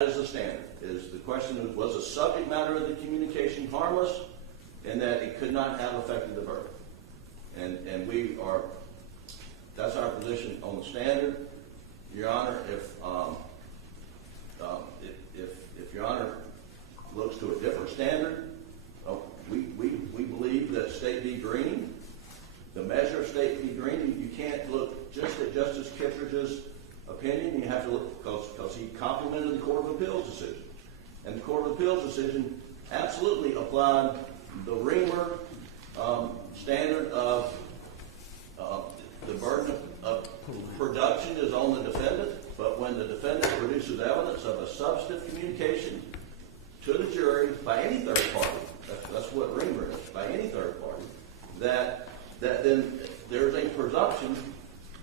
is the standard. Is the question was the subject matter of the communication harmless, and that it could not have affected the verdict. And we are. That's our position on the standard, Your Honor. If Your Honor looks to a different standard, we believe that State v. Green, the measure of State v. Green, you can't look just at Justice Kittredge's opinion. You have to look because he complimented the Court of Appeals decision, and the Court of Appeals decision absolutely applied the Reamer standard of the burden of production is on the defendant, but when the defendant produces evidence of a substantive communication to the jury by any third party, that's what Reamer is, by any third party, that then there's a presumption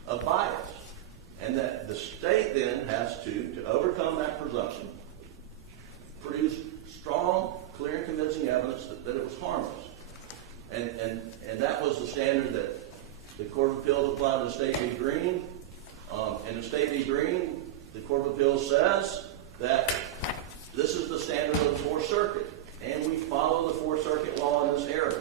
of bias, and that the state then has to overcome that presumption, produce strong, clear, and convincing evidence that it was harmless. And that was the standard that the Court of Appeals applied to State v. Green. And in State v. Green, the Court of Appeals says that this is the standard of the Fourth Circuit, and we follow the Fourth Circuit law in this area.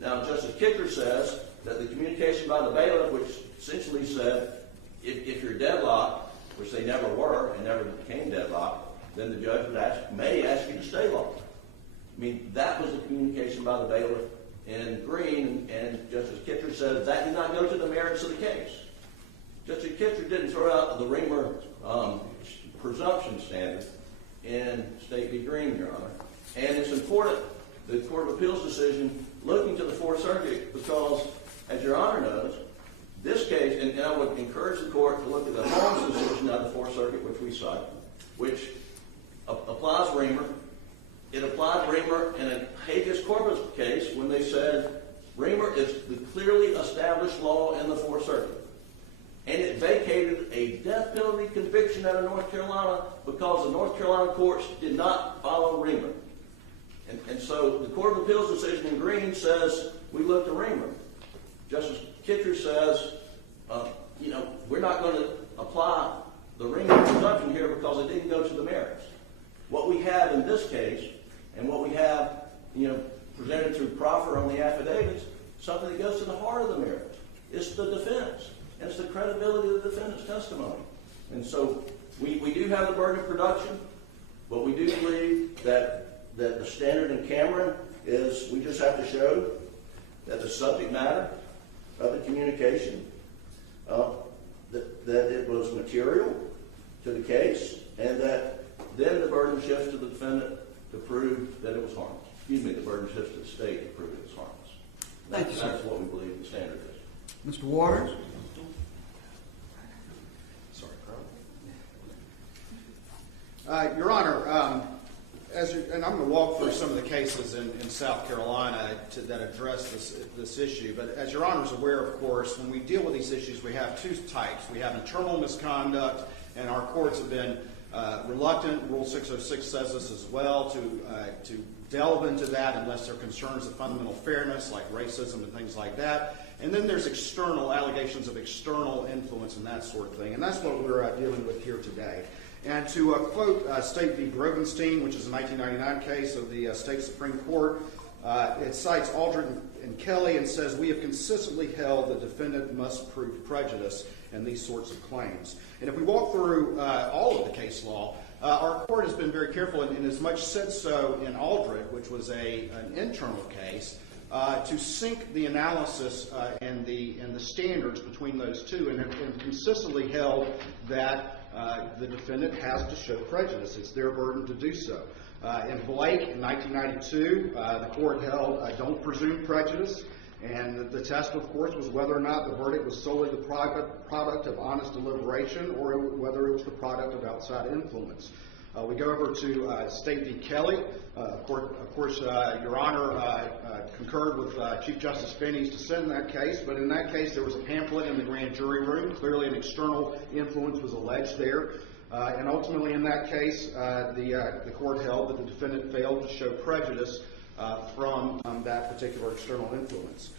Now, Justice Kittredge says that the communication by the bailiff, which essentially said if you're deadlocked, which they never were and never became deadlocked, then the judge may ask you to stay locked. I mean, that was the communication by the bailiff in Green, and Justice Kittredge said that did not go to the merits of the case. Justice Kittredge didn't throw out the Reamer presumption standard in State v. Green, Your Honor. And it's important, the Court of Appeals decision, looking to the Fourth Circuit, because, as Your Honor knows, this case, and I would encourage the Court to look at the Holmes decision out of the Fourth Circuit, which we cite, which applies Reamer. It applied Reamer in a habeas corpus case when they said Reamer is the clearly established law in the Fourth Circuit. And it vacated a death penalty conviction out of North Carolina because the North Carolina courts did not follow Reamer. And so the Court of Appeals decision in Green says we look to Reamer. Justice Kittredge says, we're not going to apply the Reamer presumption here because it didn't go to the merits. What we have in this case, and what we have, presented through proffer on the affidavits, something that goes to the heart of the merits. It's the defense, and it's the credibility of the defendant's testimony. And so we do have the burden of production, but we do believe that the standard in Cameron is we just have to show that the subject matter of the communication, that it was material to the case, and that then the burden shifts to the defendant to prove that it was harmless. Excuse me, the burden shifts to the state to prove it was harmless. That's what we believe the standard is. Mr. Waters? Sorry, Carl. Your Honor, and I'm going to walk through some of the cases in South Carolina that address this issue. But as Your Honor is aware, of course, when we deal with these issues, we have two types. We have internal misconduct, and our courts have been reluctant, Rule 606 says this as well, to delve into that unless there are concerns of fundamental fairness, like racism and things like that. And then there's external allegations of external influence and that sort of thing. And that's what we're dealing with here today. And to quote State v. Grovenstein, which is a 1999 case of the State Supreme Court, it cites Aldrin and Kelly and says, "We have consistently held the defendant must prove prejudice in these sorts of claims." And if we walk through all of the case law, our court has been very careful, and as much said so in Aldrin, which was an internal case, to sync the analysis and the standards between those two, and consistently held that the defendant has to show prejudice. It's their burden to do so. In Blake, in 1992, the court held, don't presume prejudice. And the test, of course, was whether or not the verdict was solely the product of honest deliberation or whether it was the product of outside influence. We go over to State v. Kelly. Of course, Your Honor concurred with Chief Justice Finney's dissent in that case, but in that case there was a pamphlet in the grand jury room. Clearly an external influence was alleged there. And ultimately in that case, the court held that the defendant failed to show prejudice from that particular external influence.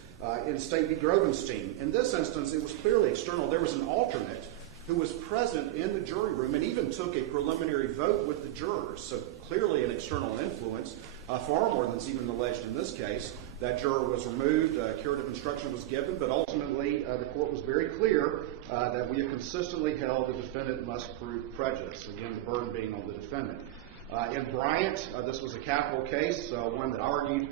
In State v. Grovenstein, in this instance, it was clearly external. There was an alternate who was present in the jury room and even took a preliminary vote with the jurors. So clearly an external influence, far more than is even alleged in this case. That juror was removed, curative instruction was given, but ultimately the court was very clear that we have consistently held the defendant must prove prejudice, again, the burden being on the defendant. In Bryant, this was a capital case, one that argued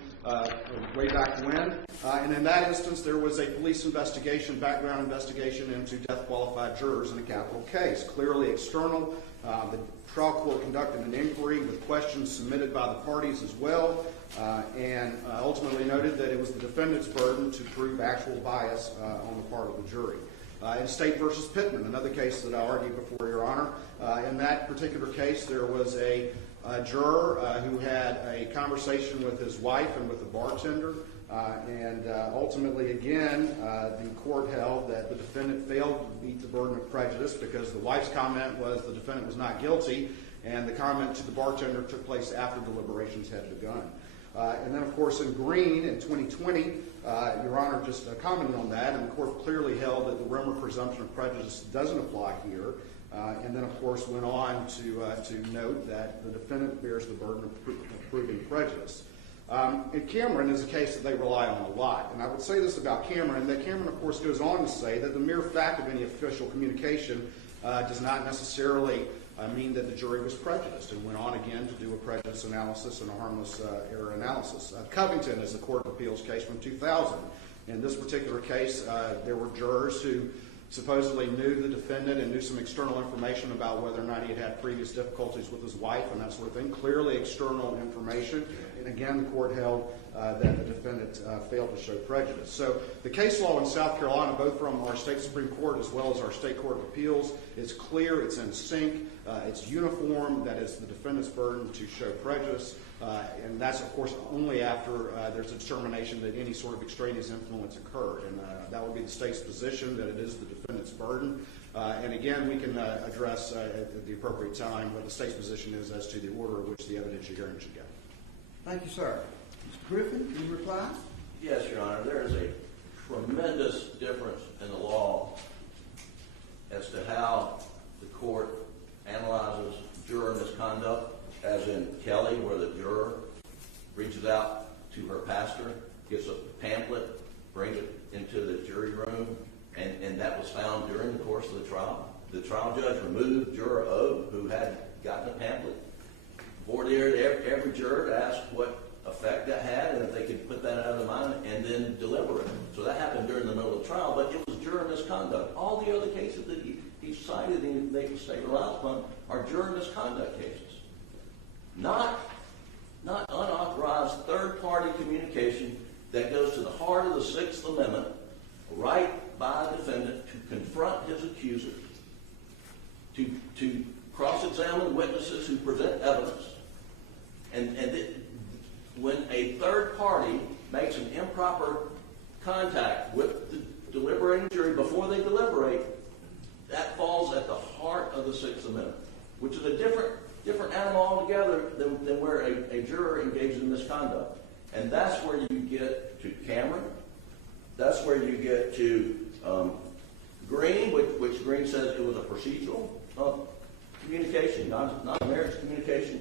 way back when, and in that instance there was a police investigation, background investigation into death-qualified jurors in a capital case, clearly external. The trial court conducted an inquiry with questions submitted by the parties as well, and ultimately noted that it was the defendant's burden to prove actual bias on the part of the jury. In State v. Pittman, another case that I argued before, Your Honor, in that particular case there was a juror who had a conversation with his wife and with the bartender, and ultimately, again, the court held that the defendant failed to meet the burden of prejudice because the wife's comment was the defendant was not guilty, and the comment to the bartender took place after deliberations had begun. And then, of course, in Green in 2020, Your Honor just commented on that, and the court clearly held that the Rimmer presumption of prejudice doesn't apply here, and then, of course, went on to note that the defendant bears the burden of proving prejudice. And Cameron is a case that they rely on a lot, and I would say this about Cameron, that Cameron, of course, goes on to say that the mere fact of any official communication does not necessarily mean that the jury was prejudiced, and went on again to do a prejudice analysis and a harmless error analysis. Covington is a Court of Appeals case from 2000. In this particular case, there were jurors who supposedly knew the defendant and knew some external information about whether or not he had had previous difficulties with his wife and that sort of thing. Clearly external information. And again, the court held that the defendant failed to show prejudice. So the case law in South Carolina, both from our state Supreme Court as well as our state Court of Appeals, is clear, it's in sync, it's uniform, that it's the defendant's burden to show prejudice. And that's, of course, only after there's a determination that any sort of extraneous influence occurred. And that would be the state's position, that it is the defendant's burden. And again, we can address at the appropriate time what the state's position is as to the order in which the evidentiary hearing should go. Thank you, sir. Mr. Griffin, can you reply? Yes, Your Honor. There is a tremendous difference in the law as to how the court analyzes juror misconduct, as in Kelly, where the juror reaches out to her pastor, gets a pamphlet, brings it into the jury room, and that was found during the course of the trial. The trial judge removed juror O, who had gotten a pamphlet, voir dired every juror to ask what effect that had and if they could put that out of their mind and then deliberate. So that happened during the middle of the trial, but it was juror misconduct. All the other cases that he cited and the state relies upon are juror misconduct cases. Not unauthorized third-party communication that goes to the heart of the Sixth Amendment, right by a defendant to confront his accuser, to cross-examine witnesses who present evidence. When a third party makes an improper contact with the deliberating jury before they deliberate, that falls at the heart of the Sixth Amendment, which is a different animal altogether than where a juror engages in misconduct. And that's where you get to Cameron. That's where you get to Green, which Green says it was a procedural communication, not a marriage communication.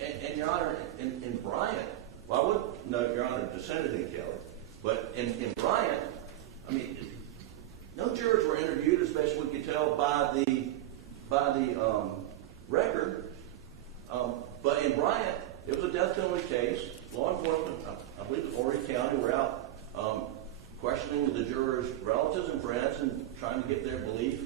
And Your Honor, in Bryant, well, I would note, Your Honor, dissented in Kelly, but in Bryant, I mean, no jurors were interviewed, as best we could tell by the record. But in Bryant, it was a death penalty case. Law enforcement, I believe it was Horry County, were out questioning the jurors' relatives and friends and trying to get their belief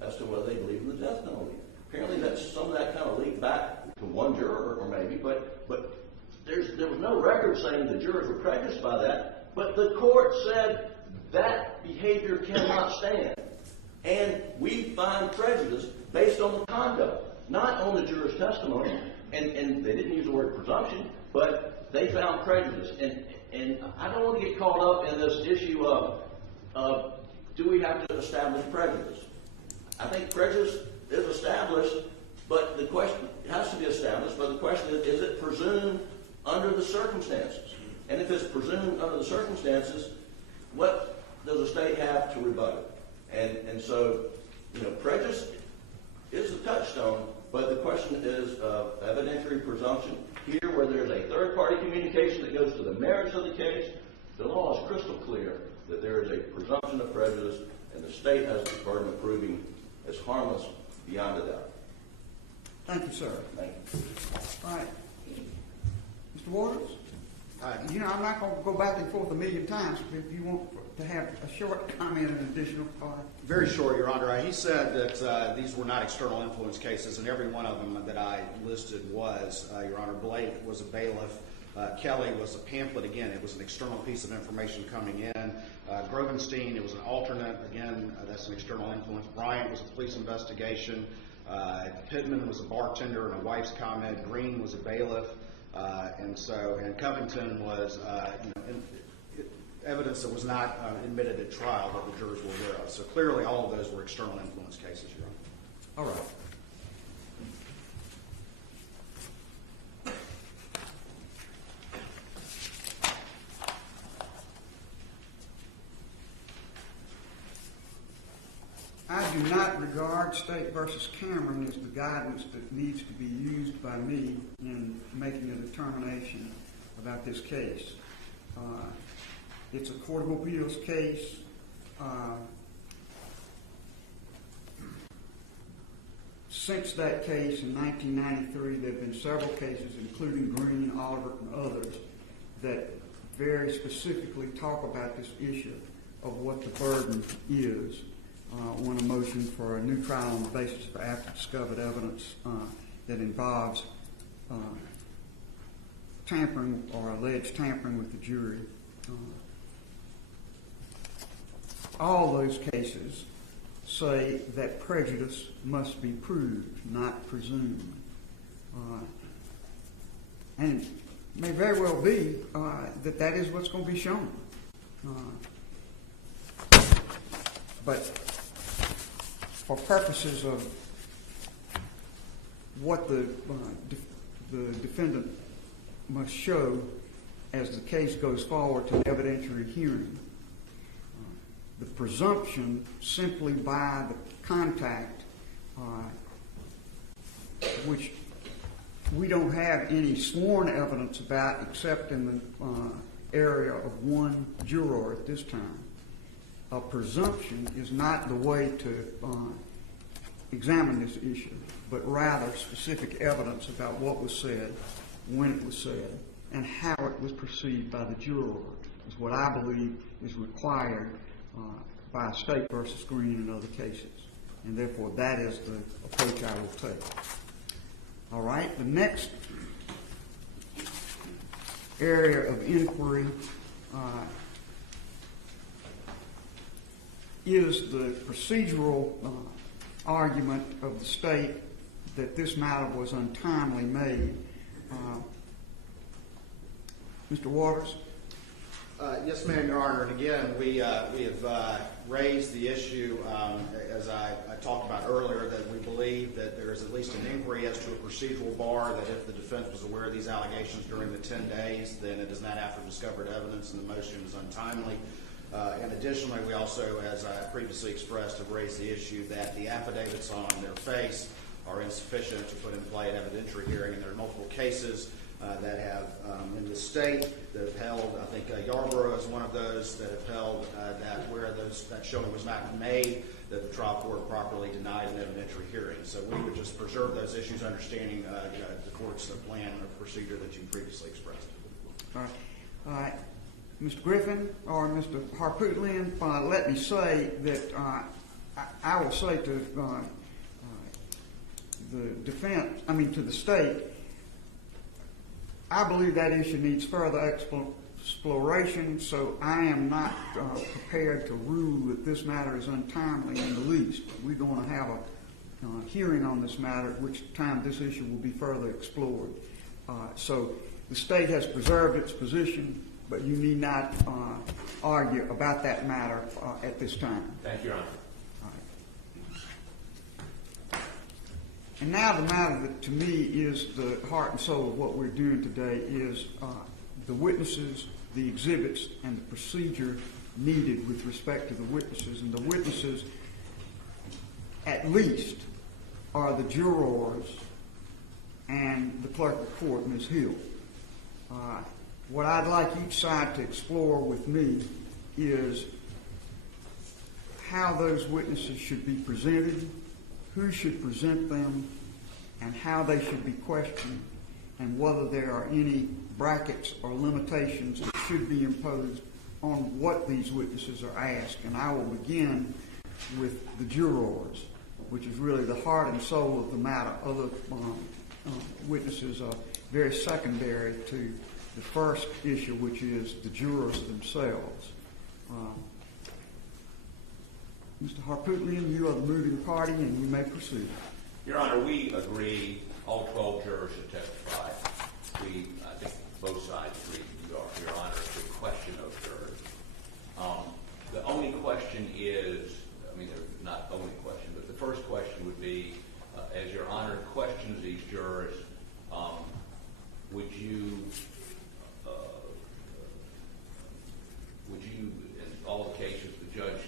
as to whether they believe in the death penalty. Apparently, some of that kind of leaked back to one juror, or maybe, but there was no record saying the jurors were prejudiced by that. But the court said that behavior cannot stand, and we find prejudice based on the conduct, not on the juror's testimony. And they didn't use the word presumption, but they found prejudice. And I don't want to get caught up in this issue of do we have to establish prejudice? I think prejudice is established, but the question, it has to be established, but the question is it presumed under the circumstances? And if it's presumed under the circumstances, what does the state have to rebut it? And so prejudice is a touchstone, but the question is of evidentiary presumption. Here, where there's a third-party communication that goes to the merits of the case, the law is crystal clear that there is a presumption of prejudice, and the state has the burden of proving it's harmless beyond a doubt. Thank you, sir. Thank you. All right. Mr. Waters? I'm not going to go back and forth a million times, but if you want to have a short comment and additional thought. Very short, Your Honor. He said that these were not external influence cases, and every one of them that I listed was, Your Honor. Blake was a bailiff. Kelly was a pamphlet. Again, it was an external piece of information coming in. Grovenstein, it was an alternate. Again, that's an external influence. Bryant was a police investigation. Pittman was a bartender and a wife's comment. Green was a bailiff. And Covington was evidence that was not admitted at trial that the jurors were aware of. So clearly all of those were external influence cases, Your Honor. All right. I do not regard State versus Cameron as the guidance that needs to be used by me in making a determination about this case. It's a Court of Appeals case. Since that case in 1993, there have been several cases, including Green, Oliver, and others, that very specifically talk about this issue of what the burden is on a motion for a new trial on the basis of after-discovered evidence that involves tampering or alleged tampering with the jury. All those cases say that prejudice must be proved, not presumed. And it may very well be that is what's going to be shown. But for purposes of what the defendant must show as the case goes forward to an evidentiary hearing, the presumption simply by the contact, which we don't have any sworn evidence about except in the area of one juror at this time. A presumption is not the way to examine this issue, but rather specific evidence about what was said, when it was said, and how it was perceived by the juror is what I believe is required by State versus Green and other cases. And therefore, that is the approach I will take. All right, the next area of inquiry is the procedural argument of the State that this matter was untimely made. Mr. Waters? Yes, ma'am, Your Honor. And again, we have raised the issue, as I talked about earlier, that we believe that there is at least an inquiry as to a procedural bar, that if the defense was aware of these allegations during the 10 days, then it is not after discovered evidence and the motion is untimely. And additionally, we also, as I previously expressed, have raised the issue that the affidavits on their face are insufficient to put in play an evidentiary hearing, and there are multiple cases that have in the state that have held. I think Yarborough is one of those that have held that where that showing was not made, that the trial court properly denied an evidentiary hearing. So we would just preserve those issues, understanding the court's plan or procedure that you previously expressed. All right. Mr. Griffin or Mr. Harpootlian, let me say that I will say to the defense, to the State, I believe that issue needs further exploration, so I am not prepared to rule that this matter is untimely in the least. We're going to have a hearing on this matter, at which time this issue will be further explored. So the State has preserved its position, but you need not argue about that matter at this time. Thank you, Your Honor. And now the matter that to me is the heart and soul of what we're doing today is the witnesses, the exhibits, and the procedure needed with respect to the witnesses. And the witnesses at least, are the jurors and the clerk of court, Ms. Hill. What I'd like each side to explore with me is how those witnesses should be presented, who should present them, and how they should be questioned, and whether there are any brackets or limitations that should be imposed on what these witnesses are asked. And I will begin with the jurors, which is really the heart and soul of the matter. Other witnesses are very secondary to the first issue, which is the jurors themselves. Mr. Harpootlian, you are the moving party, and you may proceed. Your Honor, we agree all 12 jurors should testify. I think both sides agree, Your Honor, it's a question of jurors. The only question is, not only question, but the first question would be, as Your Honor questions these jurors, would you, in all the cases the judge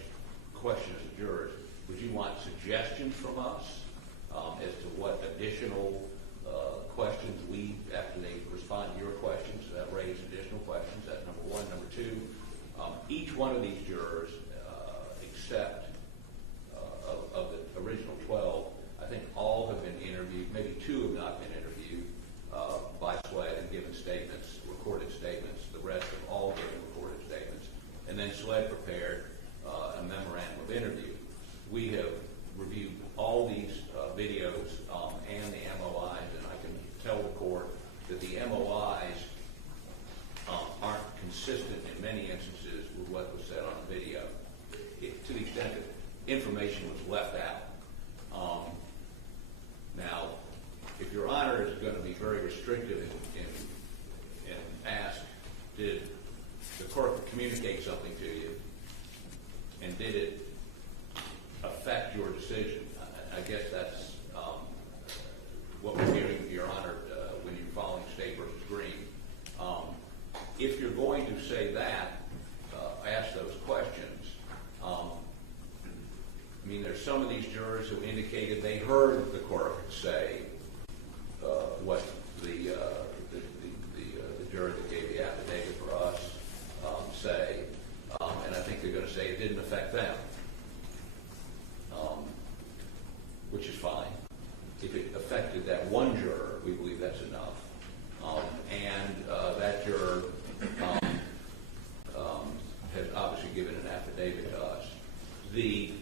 questions the jurors, would you want suggestions from us as to what additional questions after they respond to your questions, that raise additional questions? That's number one. Number two, each one of these jurors, except of the original 12, I think all have been interviewed. Maybe two have not been interviewed by SLED and given statements, recorded statements. The rest have all given recorded statements. And then SLED prepared a memorandum of interview. We have reviewed all these videos and the MOIs, and I can tell the court that the MOIs aren't consistent in many instances with what was said on the video, to the extent that information was left out. Now, if Your Honor is going to be very restrictive and ask, did the court communicate something to you, and did it affect your decision? I guess that's what we're hearing, Your Honor, when you're following State versus Green. If you're going to say that, ask those questions. There's some of these jurors who indicated they heard the court say what the juror that gave the affidavit for us say, and I think they're going to say it didn't affect them, which is fine. If it affected that one juror, we believe that's enough. And that juror has obviously given an affidavit to us. The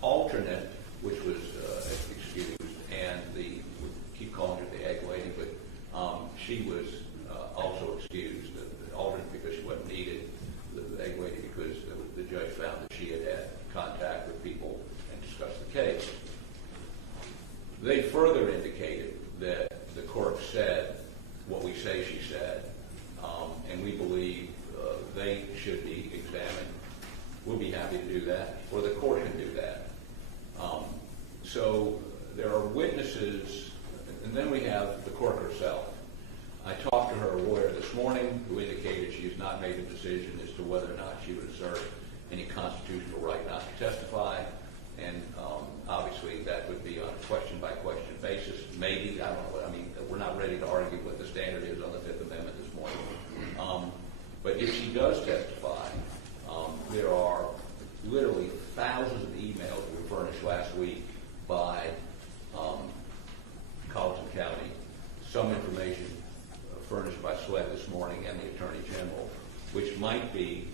alternate, which was excused, and we keep calling her the egg lady, but she was also excused, the alternate because she wasn't needed, the egg lady because the judge found that she had contact with people and discussed the case. They further indicated that the court said what we say she said, and we believe they should be examined. We'll be happy to do that, or the court can do that. So there are witnesses, and then we have the court herself. I talked to her lawyer this morning, who indicated she has not made a decision as to whether or not she would assert any constitutional right not to testify, and obviously that would be on a question-by-question basis. Maybe, I don't know, we're not ready to argue what the standard is on the Fifth Amendment this morning. But if she does testify, there are literally thousands of emails that were furnished last week by Colleton County, some information furnished by SLED this morning and the Attorney General, which might be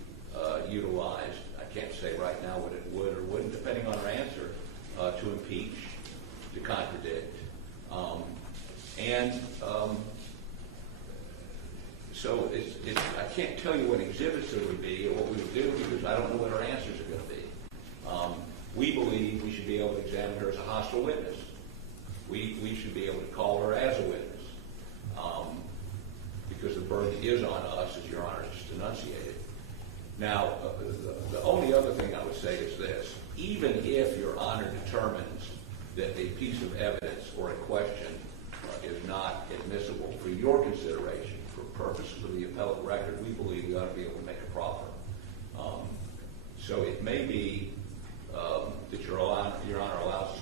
utilized, I can't say right now what it would or wouldn't, depending on her answer, to impeach, to contradict. So I can't tell you what exhibits there would be or what we would do because I don't know what her answers are going to be. We believe we should be able to examine her as a hostile witness. We should be able to call her as a witness because the burden is on us, as Your Honor just enunciated. Now, the only other thing I would say is this. Even if Your Honor determines that a piece of evidence or a question is not admissible for your consideration, for purposes of the appellate record, we believe we ought to be able to make a proffer. So it may be that Your Honor allows us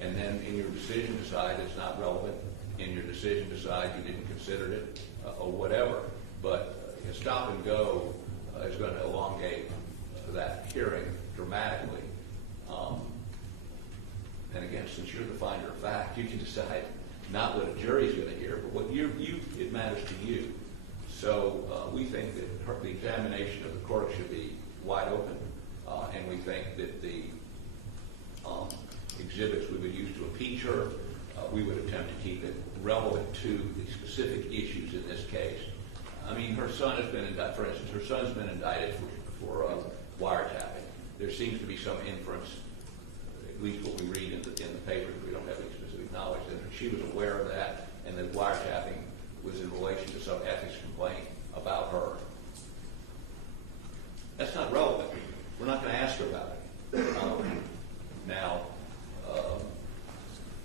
and then in your decision decide it's not relevant, in your decision decide you didn't consider it, or whatever. But stop and go is going to elongate that hearing dramatically. And again, since you're the finder of fact, you can decide not what a jury's going to hear, but what it matters to you. So we think that the examination of the court should be wide open, and we think that the exhibits we would use to impeach her, we would attempt to keep it relevant to the specific issues in this case. I mean, her son has been indicted, for instance, her son's been indicted for wiretapping. There seems to be some inference, at least what we read in the paper, we don't have any specific knowledge, that she was aware of that, and that wiretapping was in relation to some ethics complaint about her. That's not relevant. We're not going to ask her about it. Now,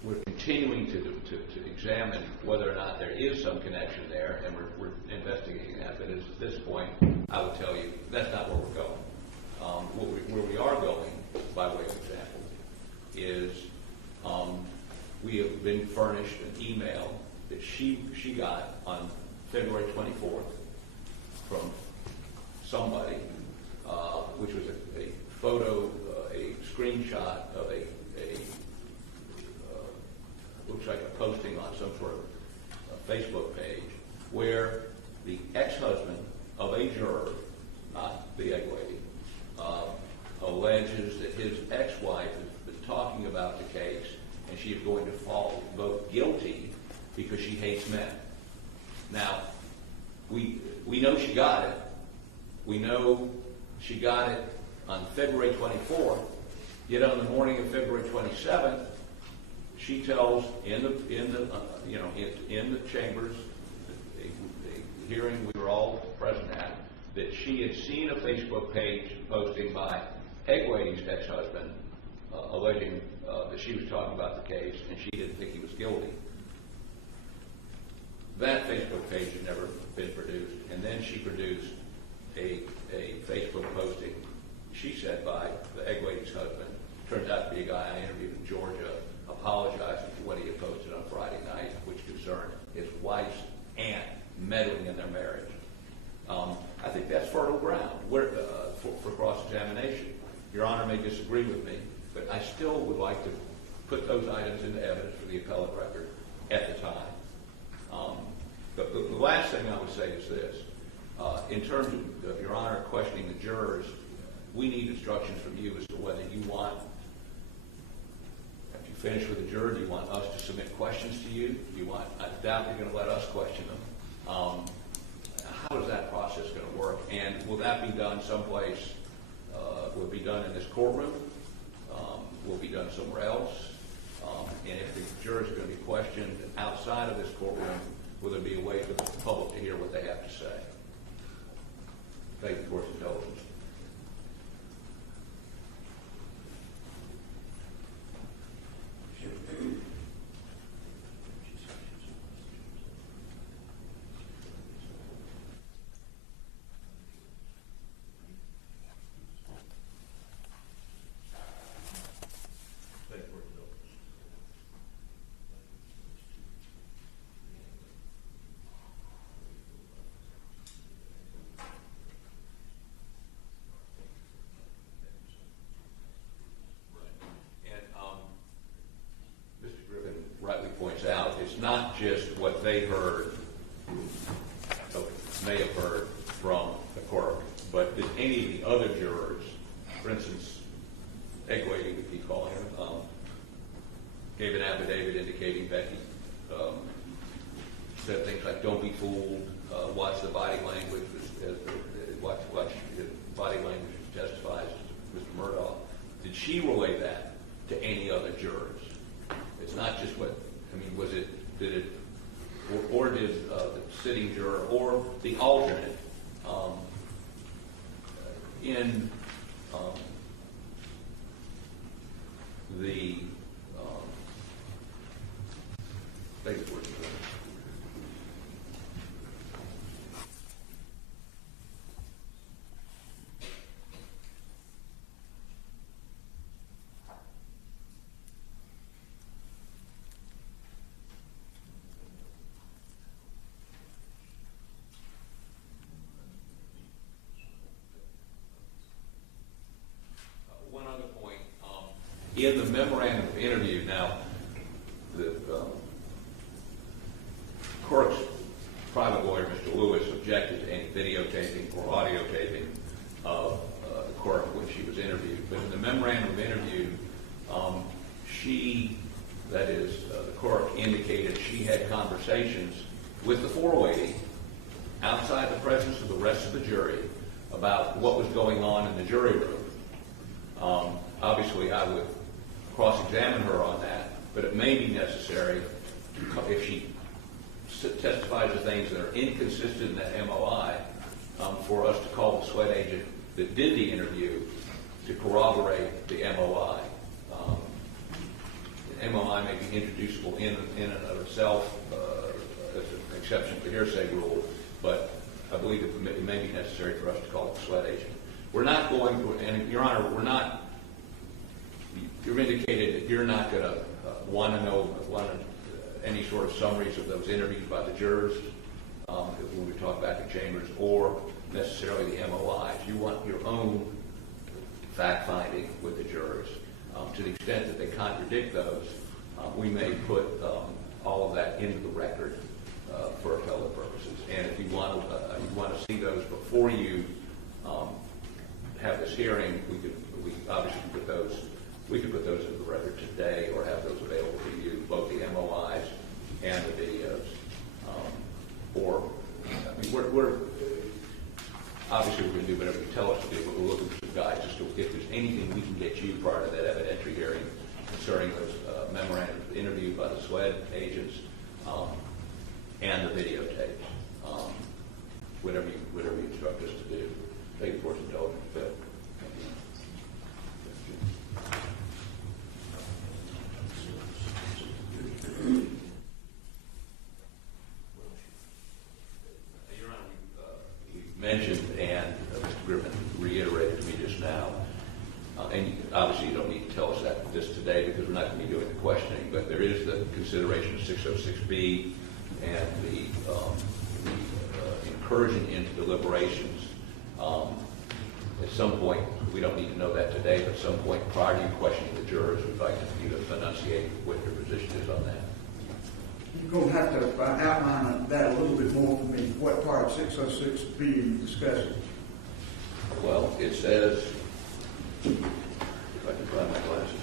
we're continuing to examine whether or not there is some connection there, and we're investigating that. But at this point, I would tell you that's not where we're going. Where we are going, by way of example, is we have been furnished an email that she got on February 24th from somebody, which was a photo, a screenshot of a looks like a posting on some sort of Facebook page, where the ex-husband of a juror, not the egg lady, alleges that his ex-wife has been talking about the case, and she is going to vote guilty because she hates men. Now, we know she got it. We know she got it on February 24th. Yet on the morning of February 27th, she tells in the chambers, the hearing we were all present at, that she had seen a Facebook page posting by Egg Lady's ex-husband alleging that she was talking about the case, and she didn't think he was guilty. That Facebook page had never been produced, and then she produced a Facebook posting, she said, by the Egg Lady's husband. Turns out to be a guy I interviewed in Georgia, apologizing for what he had posted on Friday night, which concerned his wife's aunt meddling in their marriage. I think that's fertile ground for cross-examination. Your Honor may disagree with me, but I still would like to put those items into evidence for the appellate record at the time. The last thing I would say is this. In terms of Your Honor questioning the jurors, we need instructions from you as to whether you want, after you finish with the juror, do you want us to submit questions to you? I doubt you're going to let us question them. How is that process going to work? And will that be done someplace? Will it be done in this courtroom? Will it be done somewhere else? And if the jurors are going to be questioned outside of this courtroom, will there be a way for the public to hear what they have to say? Thank you for your indulgence. It's not just what they heard, may have heard from the court, but did any of the other jurors, for instance, Egg Lady, we keep calling her, gave an affidavit indicating Becky said things like, "Don't be fooled, watch the body language," watch the body language testifies to Mr. Murdaugh. Did she relay that to any other jurors? It's not just what. I mean, did the sitting juror or the alternate in the in the memorandum of interview, now, the Cork's private lawyer, Mr. Lewis, objected to any videotaping or audio taping of Cork when she was interviewed. But in the memorandum of interview, that is, Cork indicated she had conversations with the 408 outside the presence of the rest of the jury about what was going on in the jury room. Obviously, I would cross-examine her on that, but it may be necessary if she testifies to things that are inconsistent in that MOI for us to call the sweat agent that did the interview to corroborate the MOI. The MOI may be introducible in and of itself as an exception to the hearsay rule, but I believe it may be necessary for us to call the sweat agent. We're not going to, and Your Honor, you've indicated that you're not going to want any sort of summaries of those interviews by the jurors when we talk back in chambers, or necessarily the MOIs. You want your own fact-finding with the jurors. To the extent that they contradict those, we may put all of that into the record for appellate purposes. And if you want to see those before you have this hearing, we obviously put those. We could put those into the record today, or have those available to you, both the MOIs and the videos. We're obviously we're going to do whatever you tell us to do, but we're looking for some guides as to if there's anything we can get you prior to that evidentiary hearing concerning those memorandums of interview by the SWED agents and the videotapes. Whatever you instruct us to do. Thank you for your indulgence, Phil. Your Honor, we mentioned, and Mr. Griffin reiterated to me just now, and obviously you don't need to tell us this today because we're not going to be doing the questioning, but there is the consideration of 606B and the incursion into deliberations. At some point, we don't need to know that today, but at some point prior to you questioning the jurors, we'd like you to enunciate what your position is on that. You're going to have to outline that a little bit more for me. What part of 606B are you discussing? Well, it says, if I can find my glasses,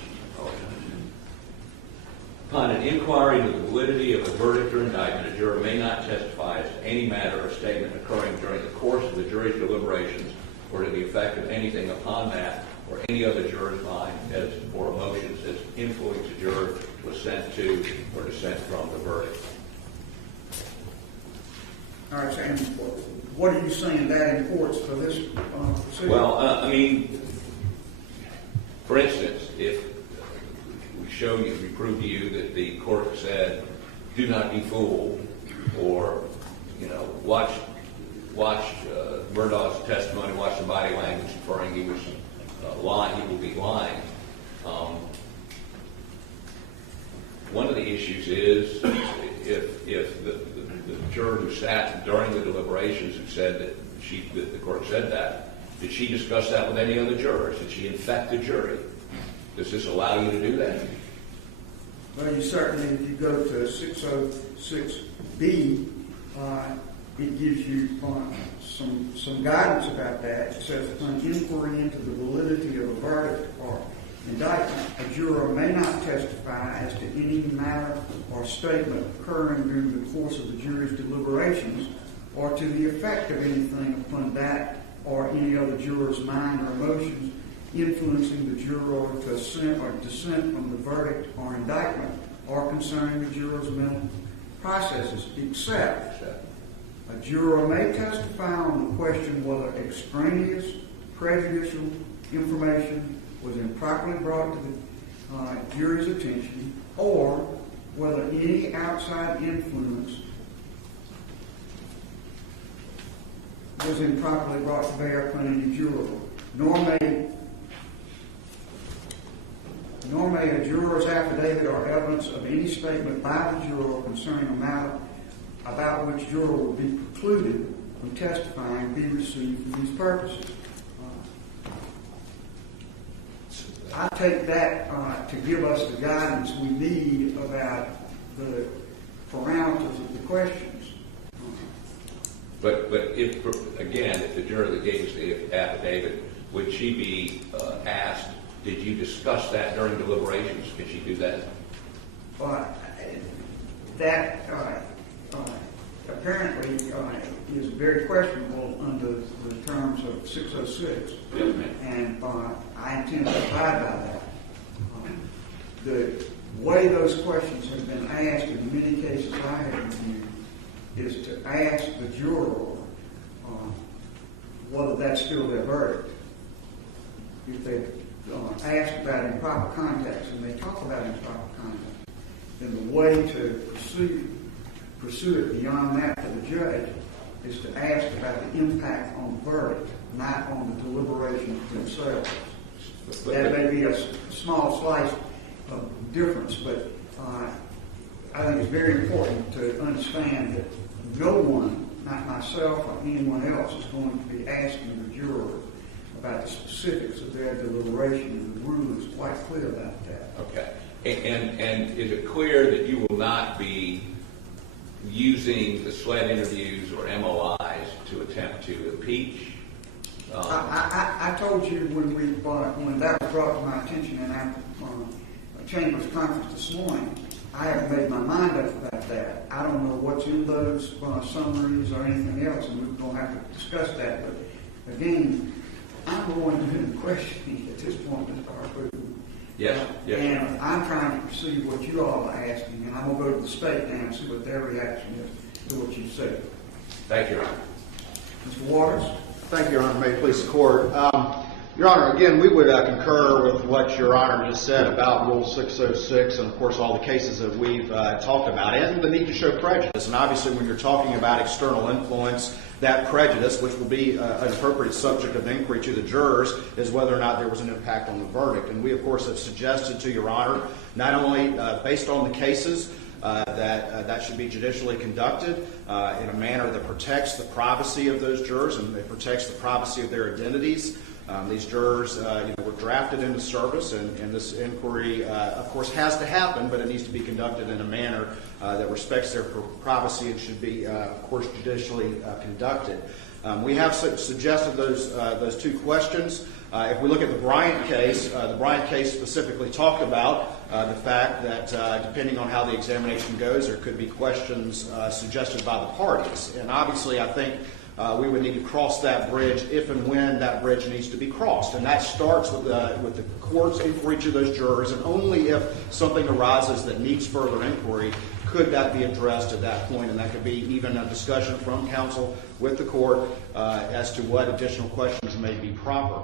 upon an inquiry into the validity of a verdict or indictment, a juror may not testify as to any matter or statement occurring during the course of the jury's deliberations or to the effect of anything upon that or any other juror's mind as or emotions as influence a juror to assent to or dissent from the verdict. All right, Sam, what are you saying that imports for this proceeding? Well, for instance, if we prove to you that the court said, do not be fooled, or, watch Murdaugh's testimony, watch the body language inferring he was lying, he will be lying. One of the issues is if the juror who sat during the deliberations who said that the court said that, did she discuss that with any other jurors? Did she infect the jury? Does this allow you to do that? Well, you certainly, if you go to 606B, it gives you some guidance about that. It says, upon inquiry into the validity of a verdict or indictment, a juror may not testify as to any matter or statement occurring during the course of the jury's deliberations or to the effect of anything upon that or any other juror's mind or emotions influencing the juror to assent or dissent from the verdict or indictment or concerning the juror's mental processes, except a juror may testify on the question whether extraneous, prejudicial information was improperly brought to the jury's attention or whether any outside influence was improperly brought to bear upon any juror, nor may a juror's affidavit or evidence of any statement by the juror concerning a matter about which juror would be precluded from testifying be received for these purposes. I take that to give us the guidance we need about the parameters of the questions. But if, again, if the juror that gave us the affidavit, would she be asked, did you discuss that during deliberations? Could she do that? That apparently is very questionable under the terms of 606. Yes, ma'am. And I intend to abide by that. The way those questions have been asked in many cases I have reviewed is to ask the juror whether that's still their verdict. If they asked about improper context and they talk about improper context, then the way to pursue it beyond that for the judge is to ask about the impact on the verdict, not on the deliberations themselves. That may be a small slice of difference, but I think it's very important to understand that no one, not myself or anyone else, is going to be asking the juror about the specifics of their deliberation, and the rule is quite clear about that. Okay. And is it clear that you will not be using the SLED interviews or MOIs to attempt to impeach? I told you when that was brought to my attention in our Chamber's conference this morning, I haven't made my mind up about that. I don't know what's in those summaries or anything else, and we're going to have to discuss that. But again, I'm the one doing the questioning at this point, Mr. Harper. Yes. Yes. And I'm trying to perceive what you all are asking, and I'm going to go to the state now and see what their reaction is to what you said. Thank you, Your Honor. Mr. Waters? Thank you, Your Honor. May it please the Court. Your Honor, again, we would concur with what Your Honor just said about Rule 606 and, of course, all the cases that we've talked about, and the need to show prejudice. And obviously, when you're talking about external influence, that prejudice, which will be an appropriate subject of inquiry to the jurors, is whether or not there was an impact on the verdict. And we, of course, have suggested to Your Honor, not only based on the cases, that should be judicially conducted in a manner that protects the privacy of those jurors and it protects the privacy of their identities. These jurors were drafted into service, and this inquiry, of course, has to happen, but it needs to be conducted in a manner that respects their privacy and should be, of course, judicially conducted. We have suggested those two questions. If we look at the Bryant case specifically talked about the fact that depending on how the examination goes, there could be questions suggested by the parties. And obviously, I think we would need to cross that bridge if and when that bridge needs to be crossed. And that starts with the court's inquiry to those jurors, and only if something arises that needs further inquiry could that be addressed at that point. And that could be even a discussion from counsel with the court as to what additional questions may be proper.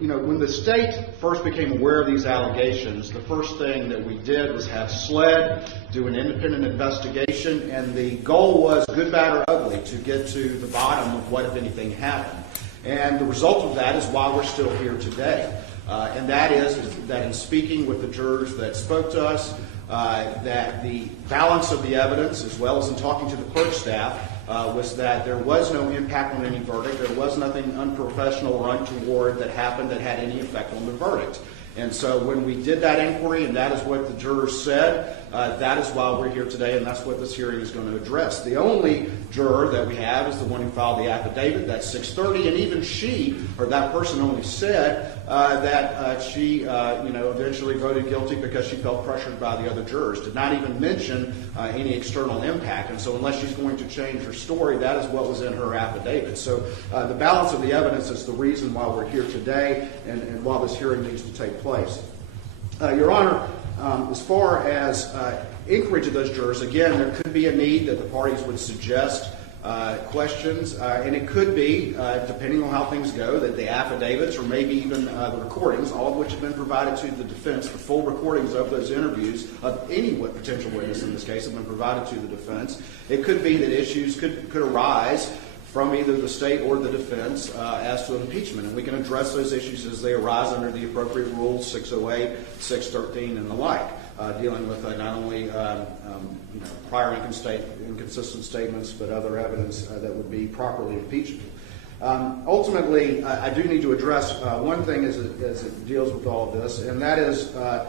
When the state first became aware of these allegations, the first thing that we did was have SLED do an independent investigation, and the goal was, good, bad, or ugly, to get to the bottom of what, if anything, happened. And the result of that is why we're still here today. And that is that in speaking with the jurors that spoke to us, that the balance of the evidence, as well as in talking to the clerk staff, was that there was no impact on any verdict. There was nothing unprofessional or untoward that happened that had any effect on the verdict. And so when we did that inquiry, and that is what the jurors said, that is why we're here today, and that's what this hearing is going to address. The only juror that we have is the one who filed the affidavit. That's 630, and even she, or that person, only said that she, eventually voted guilty because she felt pressured by the other jurors. Did not even mention any external impact. And so unless she's going to change her story, that is what was in her affidavit. So the balance of the evidence is the reason why we're here today, and why this hearing needs to take place. Your Honor, as far as inquiry to those jurors, again, there could be a need that the parties would suggest questions, and it could be, depending on how things go, that the affidavits or maybe even the recordings, all of which have been provided to the defense, the full recordings of those interviews of any potential witness in this case have been provided to the defense. It could be that issues could arise from either the state or the defense as to impeachment. And we can address those issues as they arise under the appropriate rules, 608, 613, and the like, dealing with not only prior inconsistent statements, but other evidence that would be properly impeachable. Ultimately, I do need to address one thing as it deals with all of this, and that is the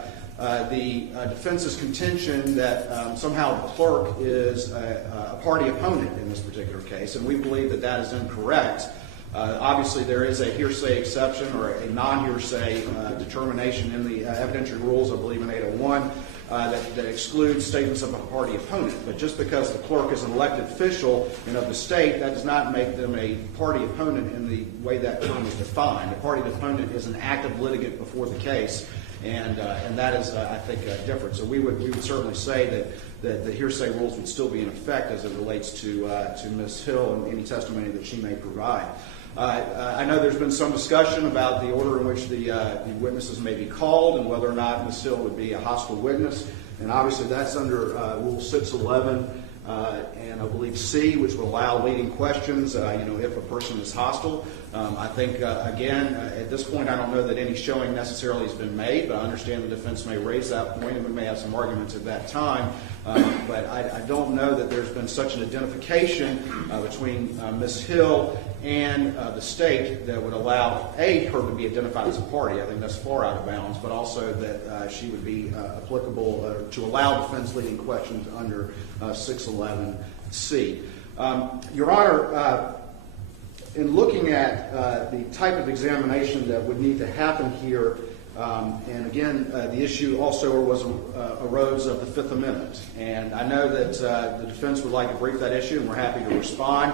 defense's contention that somehow the clerk is a party opponent in this particular case, and we believe that that is incorrect. Obviously, there is a hearsay exception or a non-hearsay determination in the evidentiary rules, I believe in 801, that excludes statements of a party opponent. But just because the clerk is an elected official and of the state, that does not make them a party opponent in the way that term is defined. A party opponent is an active litigant before the case, and that is, I think, different. So we would certainly say that the hearsay rules would still be in effect as it relates to Ms. Hill and any testimony that she may provide. I know there's been some discussion about the order in which the witnesses may be called and whether or not Ms. Hill would be a hostile witness. And obviously that's under Rule 611 and I believe C, which will allow leading questions, if a person is hostile. I think, again, at this point, I don't know that any showing necessarily has been made, but I understand the defense may raise that point and we may have some arguments at that time. But I don't know that there's been such an identification between Ms. Hill and the state that would allow, her to be identified as a party. I think that's far out of bounds, but also that she would be applicable to allow defense leading questions under 611C. Your Honor, in looking at the type of examination that would need to happen here, and again, the issue also arose of the Fifth Amendment. And I know that the defense would like to brief that issue, and we're happy to respond.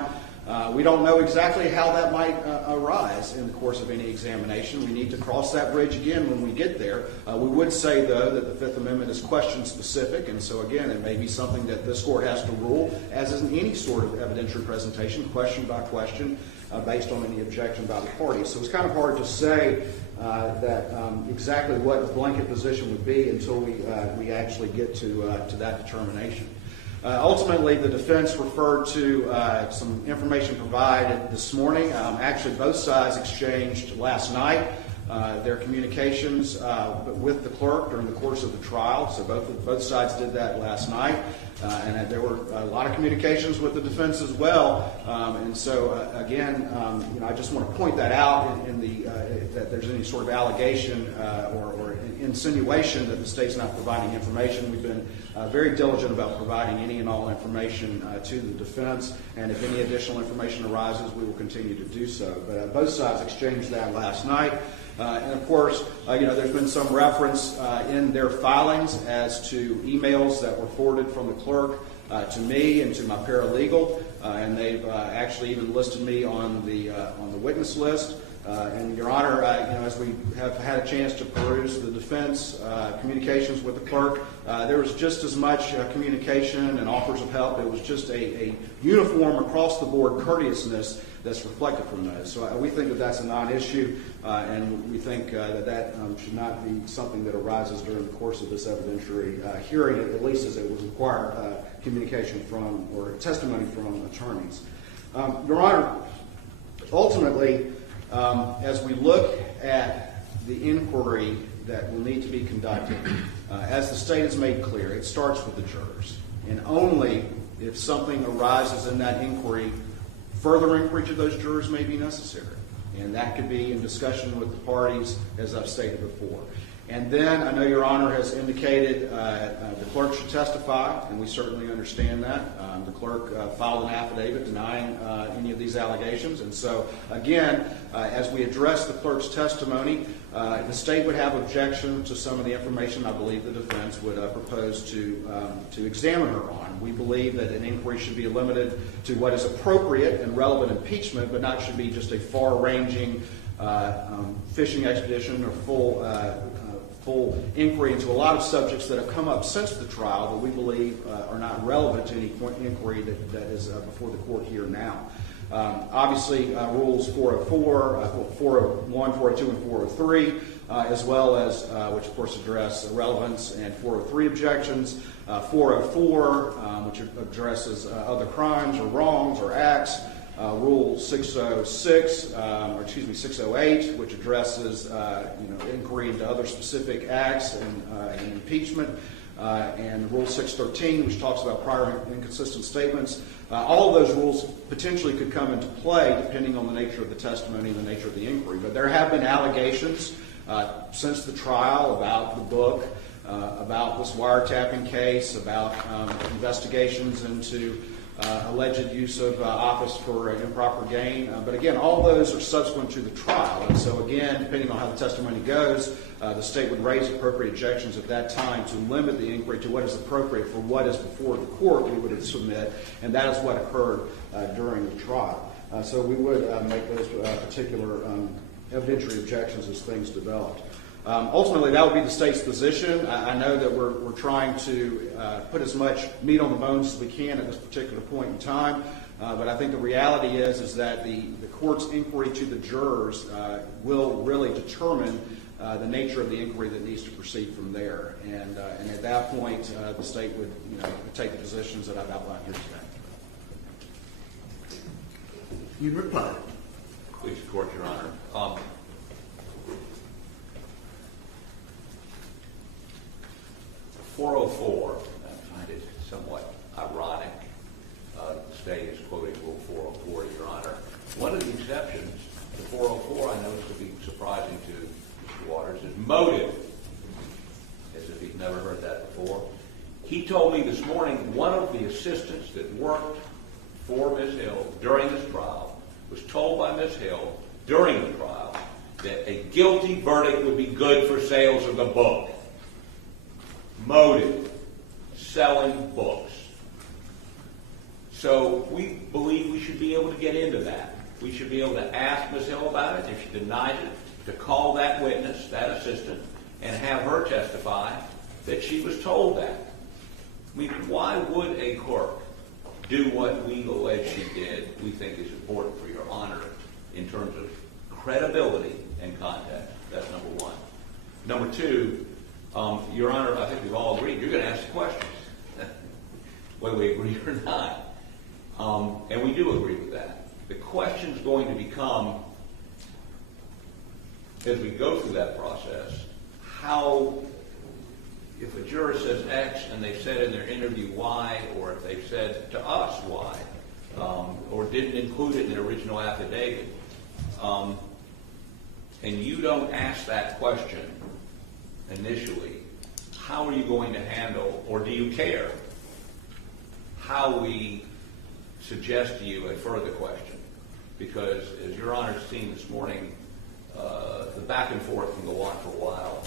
We don't know exactly how that might arise in the course of any examination. We need to cross that bridge again when we get there. We would say, though, that the Fifth Amendment is question-specific, and so, again, it may be something that this Court has to rule, as is in any sort of evidentiary presentation, question by question, based on any objection by the parties. So it's kind of hard to say that exactly what the blanket position would be until we actually get to that determination. Ultimately, the defense referred to some information provided this morning. Actually, both sides exchanged last night their communications with the clerk during the course of the trial. So both sides did that last night. And there were a lot of communications with the defense as well. And so, again, I just want to point that out that there's any sort of allegation or insinuation that the state's not providing information. We've been very diligent about providing any and all information to the defense. And if any additional information arises, we will continue to do so. But both sides exchanged that last night. And of course, there's been some reference in their filings as to emails that were forwarded from the clerk to me and to my paralegal, and they've actually even listed me on the witness list. And Your Honor, as we have had a chance to peruse the defense communications with the clerk, there was just as much communication and offers of help. It was just a uniform across-the-board courteousness that's reflected from those. So we think that that's a non-issue, and we think that should not be something that arises during the course of this evidentiary hearing, at least as it would require communication from or testimony from attorneys. Your Honor, ultimately, as we look at the inquiry that will need to be conducted, as the state has made clear, it starts with the jurors. And only if something arises in that inquiry, further inquiry to those jurors may be necessary. And that could be in discussion with the parties, as I've stated before. And then, I know Your Honor has indicated the clerk should testify, and we certainly understand that. The clerk filed an affidavit denying any of these allegations. And so, again, as we address the clerk's testimony, the state would have objection to some of the information I believe the defense would propose to examine her on. We believe that an inquiry should be limited to what is appropriate and relevant impeachment, but not should be just a far-ranging fishing expedition or full inquiry into a lot of subjects that have come up since the trial that we believe are not relevant to any inquiry that is before the court here now. Obviously, Rules 404, 401, 402, and 403, as well as, which of course address relevance and 403 objections, 404, which addresses other crimes or wrongs or acts, Rule 608, which addresses inquiry into other specific acts and impeachment. and Rule 613, which talks about prior inconsistent statements. All of those rules potentially could come into play depending on the nature of the testimony and the nature of the inquiry. But there have been allegations since the trial about the book, about this wiretapping case, about investigations into alleged use of office for improper gain. But again, all those are subsequent to the trial. And so again, depending on how the testimony goes, the state would raise appropriate objections at that time to limit the inquiry to what is appropriate for what is before the court we would submit, and that is what occurred during the trial. So we would make those particular evidentiary objections as things developed. Ultimately, that would be the state's position. I know that we're trying to put as much meat on the bones as we can at this particular point in time, but I think the reality is that the court's inquiry to the jurors will really determine the nature of the inquiry that needs to proceed from there. And at that point, the state would take the positions that I've outlined here today. You reply. Please, Court, Your Honor. 404, I find it somewhat ironic. The state is quoting Rule 404, Your Honor. One of the exceptions to 404, I noticed to be surprising to Mr. Waters, is motive, as if he'd never heard that before. He told me this morning one of the assistants that worked for Ms. Hill during this trial was told by Ms. Hill during the trial that a guilty verdict would be good for sales of the book. Motive, selling books. So we believe we should be able to get into that. We should be able to ask Ms. Hill about it. If she denies it, to call that witness, that assistant, and have her testify that she was told that. I mean, why would a clerk do what we allege she did? We think is important for Your Honor in terms of credibility and context. That's number one. Number two, Your Honor, I think we've all agreed you're going to ask the questions, whether we agree or not. And we do agree with that. The question's going to become, as we go through that process, how, if a juror says X and they've said in their interview Y, or if they've said to us Y, or didn't include it in their original affidavit, and you don't ask that question initially, how are you going to handle, or do you care, how we suggest to you a further question? Because, as Your Honor's seen this morning, the back and forth can go on for a while,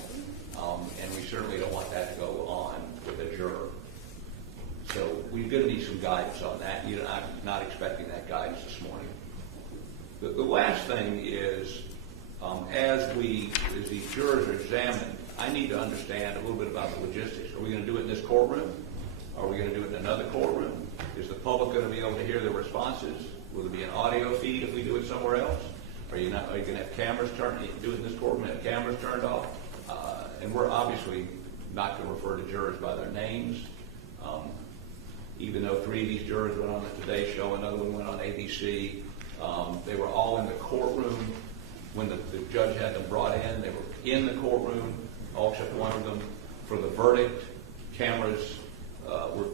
and we certainly don't want that to go on with a juror. So we're going to need some guidance on that. I'm not expecting that guidance this morning. The last thing is, as these jurors are examined, I need to understand a little bit about the logistics. Are we going to do it in this courtroom? Are we going to do it in another courtroom? Is the public going to be able to hear the responses? Will there be an audio feed if we do it somewhere else? Are you going to have cameras turned? You can do it in this courtroom and have cameras turned off? And we're obviously not going to refer to jurors by their names. Even though 3 of these jurors went on the Today Show, another one went on ABC. They were all in the courtroom when the judge had them brought in. They were in the courtroom, all except one of them, for the verdict. Cameras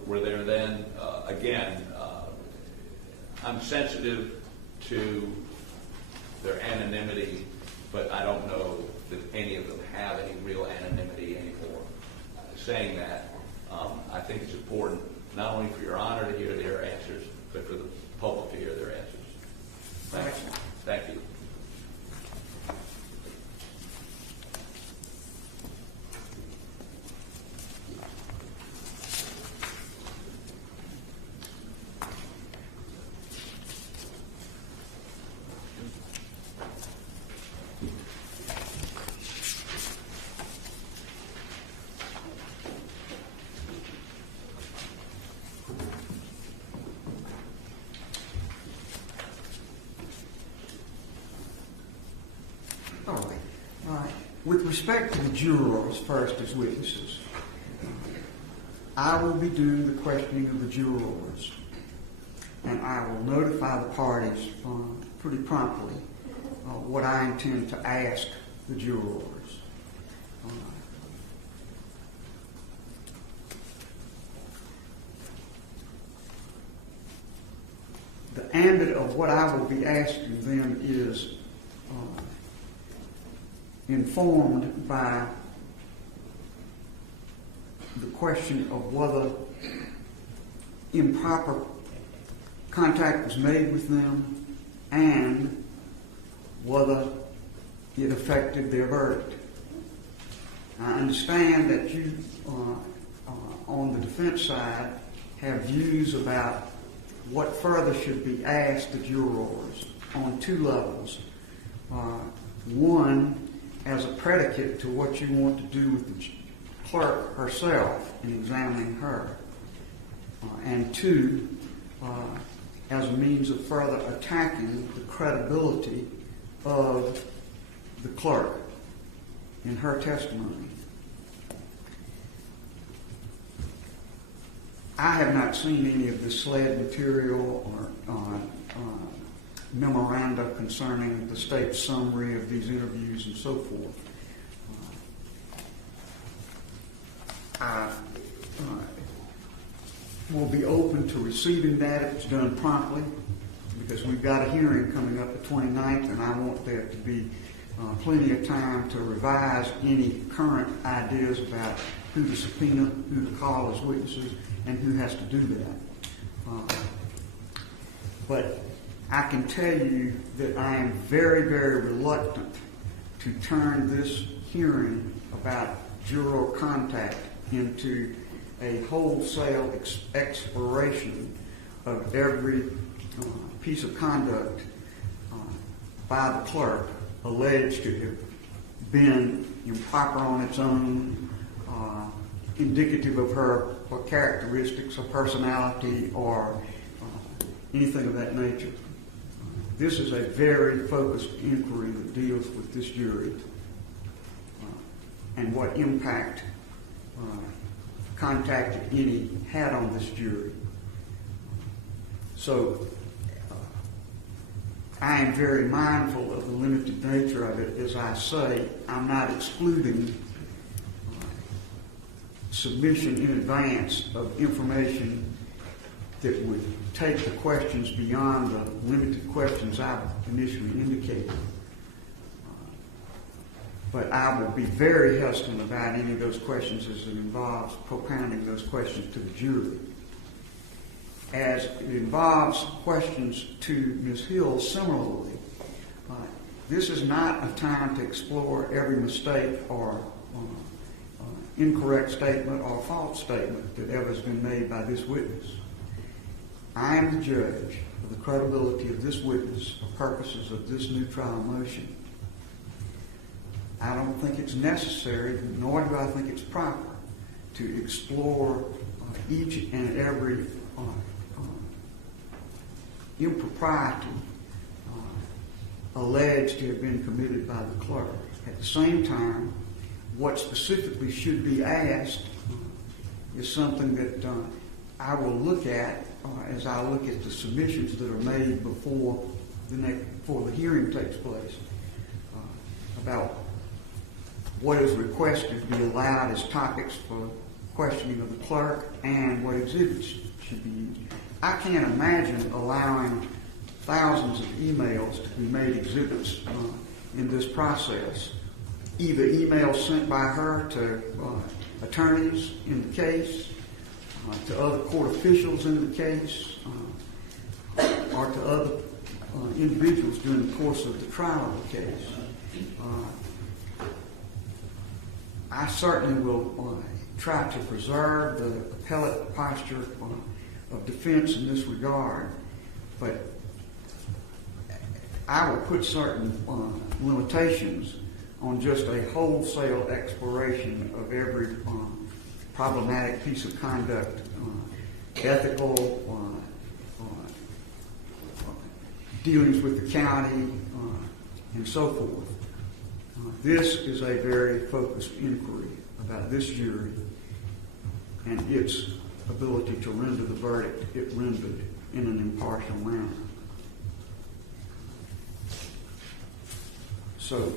were there then. Again, I'm sensitive to their anonymity, but I don't know that any of them have any real anonymity anymore. Saying that, I think it's important not only for Your Honor to hear their answers, but for the public to hear their answers. Thanks. Thank you. With respect to the jurors first as witnesses, I will be doing the questioning of the jurors, and I will notify the parties pretty promptly what I intend to ask the jurors. the ambit of what I will be asking them is informed by the question of whether improper contact was made with them and whether it affected their verdict. I understand that you, on the defense side, have views about what further should be asked the jurors on two levels. One, as a predicate to what you want to do with the clerk herself in examining her. And two, as a means of further attacking the credibility of the clerk in her testimony. I have not seen any of the SLED material or memoranda concerning the state's summary of these interviews and so forth. I will be open to receiving that if it's done promptly, because we've got a hearing coming up the 29th, and I want there to be plenty of time to revise any current ideas about who to subpoena, who to call as witnesses, and who has to do that. But I can tell you that I am very, very reluctant to turn this hearing about juror contact into a wholesale exploration of every piece of conduct by the clerk alleged to have been improper on its own, indicative of her characteristics or personality or anything of that nature. This is a very focused inquiry that deals with this jury and what impact contact, if any, had on this jury. So I am very mindful of the limited nature of it. As I say, I'm not excluding submission in advance of information that would take the questions beyond the limited questions I've initially indicated. But I will be very hesitant about any of those questions as it involves propounding those questions to the jury. As it involves questions to Ms. Hill similarly, this is not a time to explore every mistake or incorrect statement or false statement that ever has been made by this witness. I am the judge of the credibility of this witness for purposes of this new trial motion. I don't think it's necessary, nor do I think it's proper, to explore each and every impropriety alleged to have been committed by the clerk. At the same time, what specifically should be asked is something that I will look at as I look at the submissions that are made before the hearing takes place about what is requested to be allowed as topics for questioning of the clerk and what exhibits should be used. I can't imagine allowing thousands of emails to be made exhibits in this process. Either emails sent by her to attorneys in the case, to other court officials in the case, or to other individuals during the course of the trial of the case. I certainly will try to preserve the appellate posture of defense in this regard, but I will put certain limitations on just a wholesale exploration of every problematic piece of conduct, ethical, dealings with the county, and so forth. This is a very focused inquiry about this jury and its ability to render the verdict it rendered in an impartial manner. So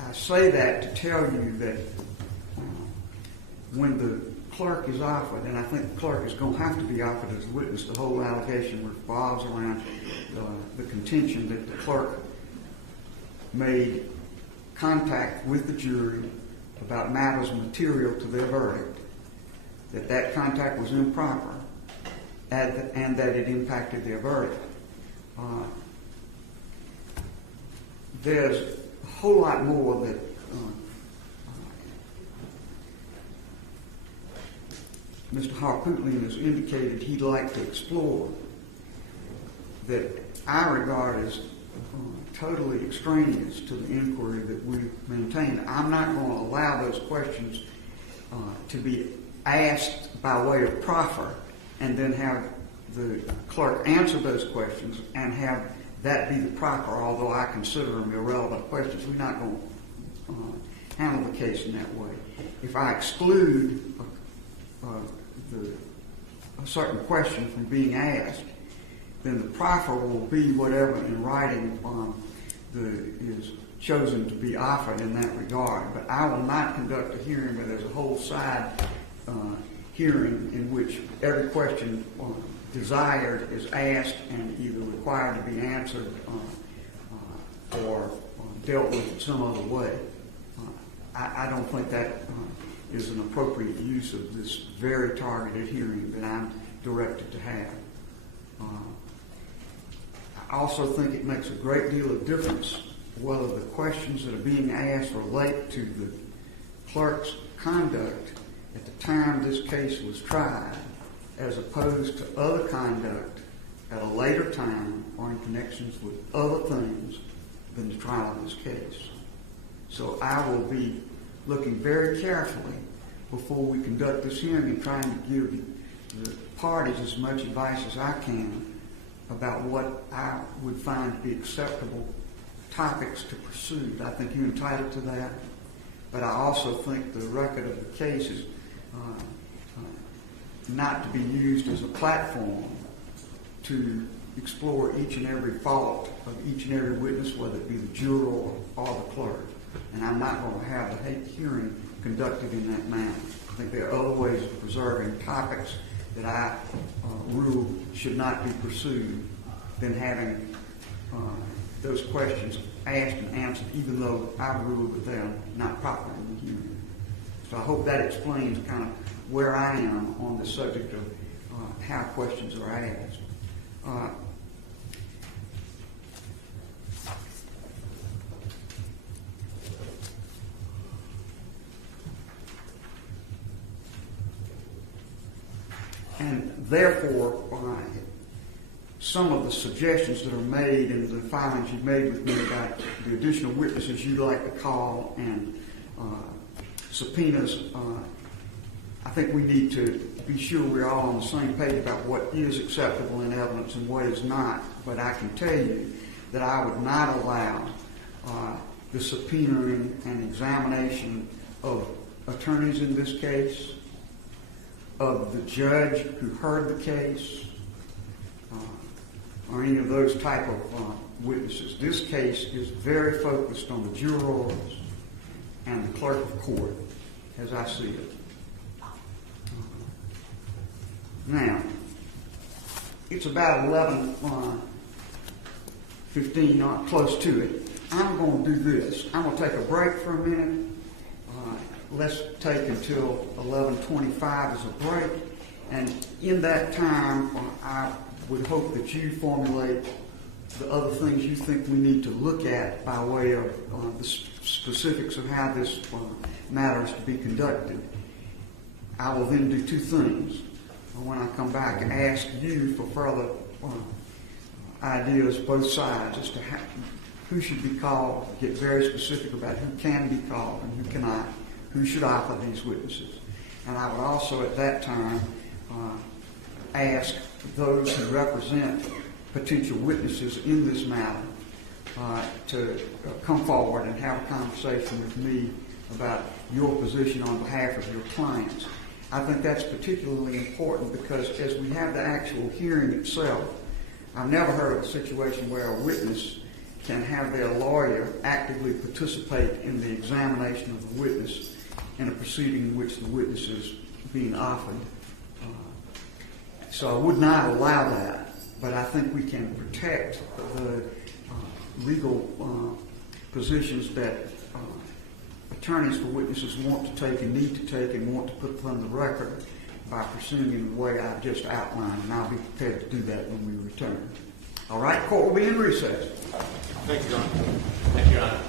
I say that to tell you that when the clerk is offered, and I think the clerk is going to have to be offered as a witness, the whole allegation revolves around the contention that the clerk made contact with the jury about matters material to their verdict, that contact was improper, and that it impacted their verdict. There's a whole lot more that Mr. Harpootlian has indicated he'd like to explore that I regard as totally extraneous to the inquiry that we maintain. I'm not going to allow those questions to be asked by way of proffer and then have the clerk answer those questions and have that be the proffer, although I consider them irrelevant questions. We're not going to handle the case in that way. If I exclude a certain question from being asked, then the proffer will be whatever in writing is chosen to be offered in that regard. But I will not conduct a hearing where there's a whole side hearing in which every question desired is asked and either required to be answered or dealt with in some other way. I don't think that is an appropriate use of this very targeted hearing that I'm directed to have. I also think it makes a great deal of difference whether the questions that are being asked relate to the clerk's conduct at the time this case was tried, as opposed to other conduct at a later time or in connections with other things than the trial of this case. So I will be looking very carefully before we conduct this hearing and trying to give the parties as much advice as I can about what I would find to be acceptable topics to pursue. I think you're entitled to that, but I also think the record of the case is not to be used as a platform to explore each and every fault of each and every witness, whether it be the juror or the clerk. And I'm not going to have the hearing conducted in that manner. I think there are other ways of preserving topics that I rule should not be pursued than having those questions asked and answered, even though I rule that they're not proper in the hearing. So I hope that explains kind of where I am on the subject of how questions are asked. And therefore, some of the suggestions that are made in the filings you've made with me about the additional witnesses you'd like to call and subpoenas, I think we need to be sure we're all on the same page about what is acceptable in evidence and what is not. But I can tell you that I would not allow the subpoenaing and examination of attorneys in this case, of the judge who heard the case, or any of those type of witnesses. This case is very focused on the jurors and the clerk of court, as I see it. Now, it's about 11:15, close to it. I'm going to do this. I'm going to take a break for a minute. Let's take until 11:25 as a break. And in that time, I would hope that you formulate the other things you think we need to look at by way of the specifics of how this matter is to be conducted. I will then do two things. When I come back and ask you for further ideas, both sides, as to who should be called, get very specific about who can be called and who cannot, who should offer these witnesses. And I would also at that time ask those who represent potential witnesses in this matter to come forward and have a conversation with me about your position on behalf of your clients. I think that's particularly important because as we have the actual hearing itself, I've never heard of a situation where a witness can have their lawyer actively participate in the examination of the witness in a proceeding in which the witness is being offered. So I would not allow that, but I think we can protect the legal positions that attorneys for witnesses want to take and need to take and want to put upon the record by pursuing in the way I've just outlined, and I'll be prepared to do that when we return. All right, court will be in recess. Thank you, Your Honor. Thank you, Your Honor.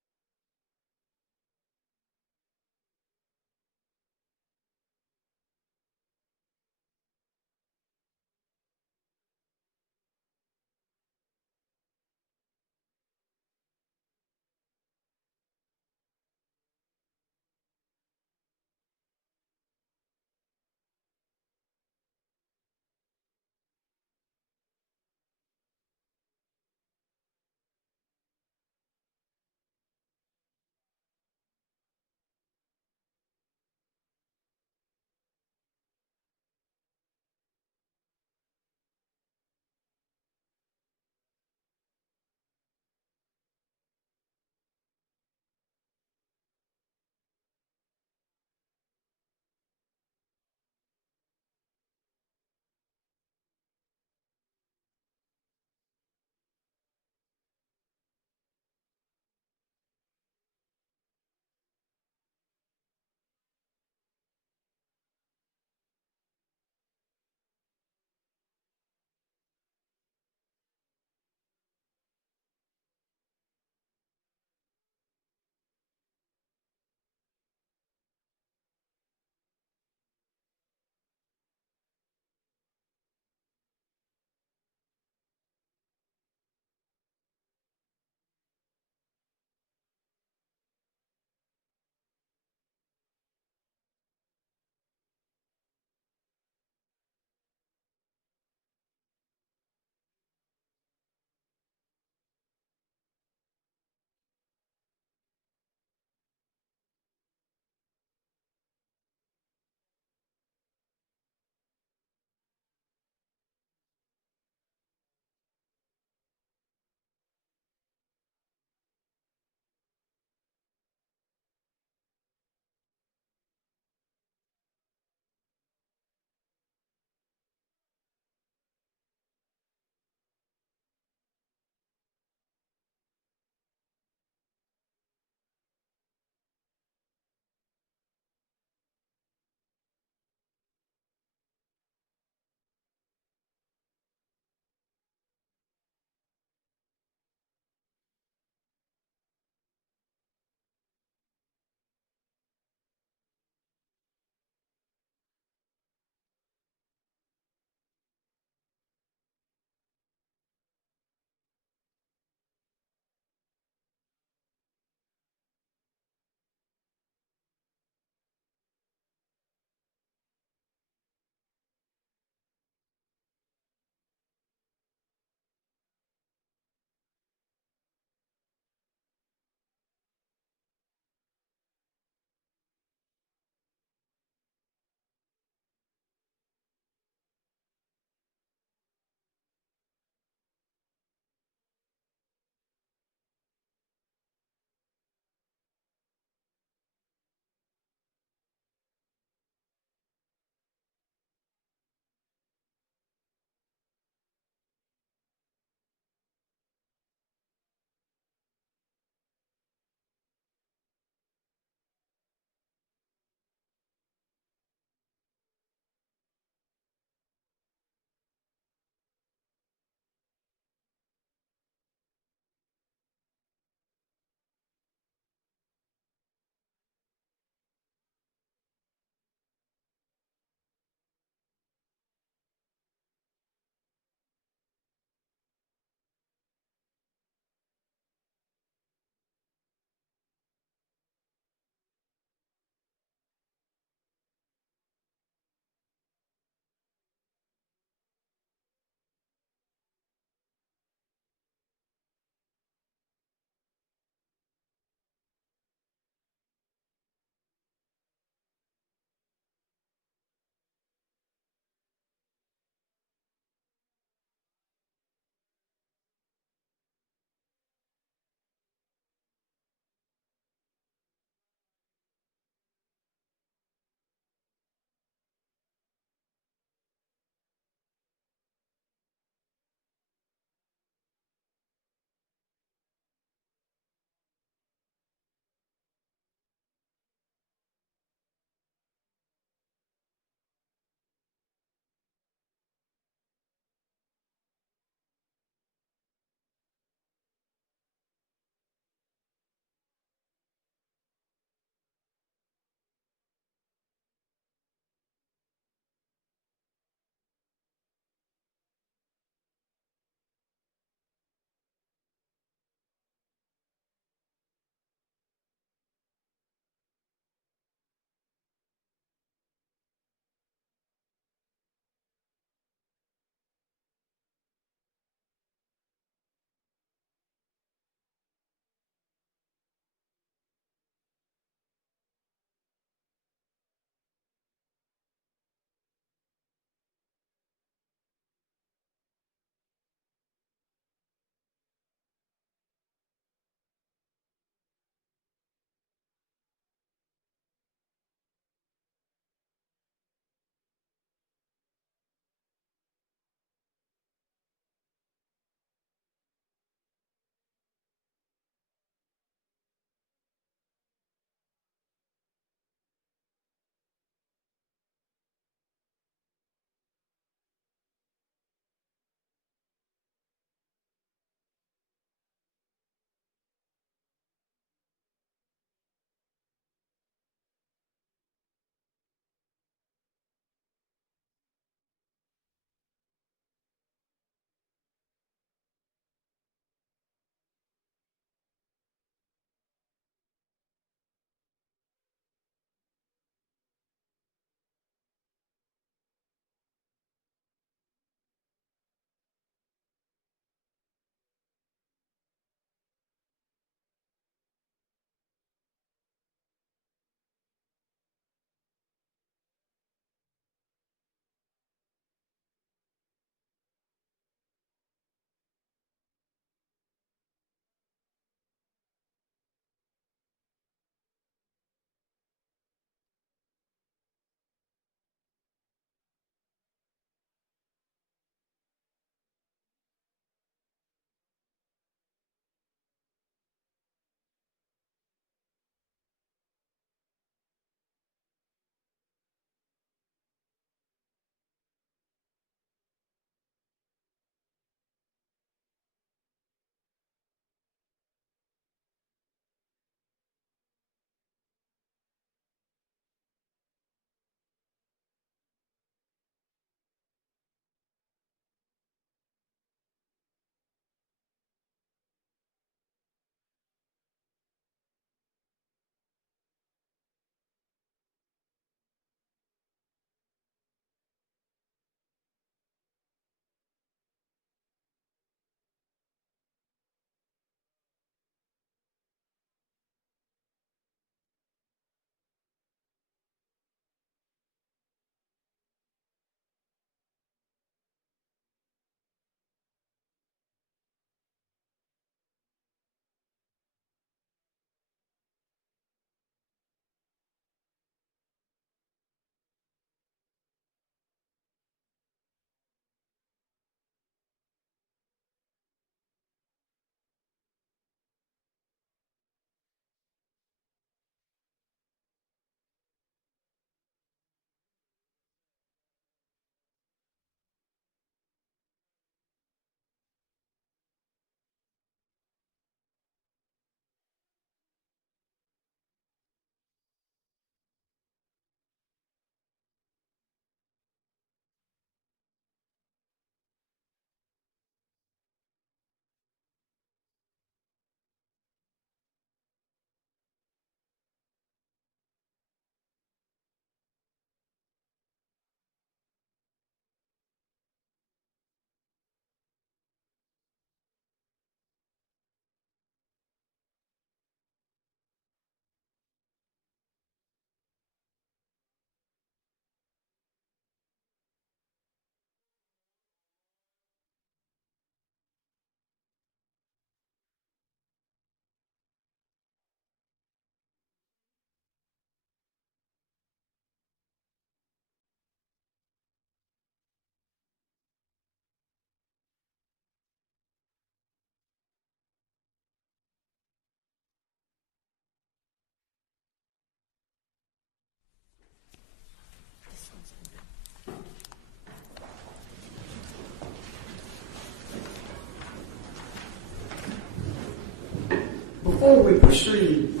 Before we proceed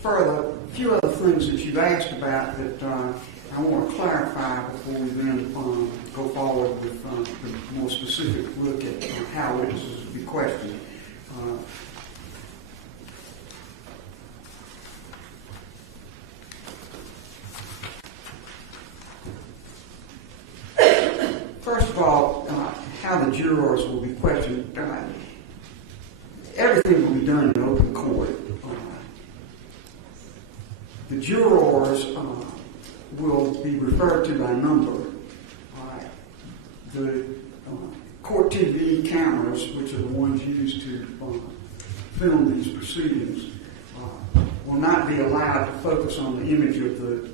further, a few other things that you've asked about that I want to clarify before we then go forward with the more specific look at how witnesses will be questioned. First of all, how the jurors will be questioned. Everything will be done in open court. The jurors will be referred to by number. The court TV cameras, which are the ones used to film these proceedings, will not be allowed to focus on the image of the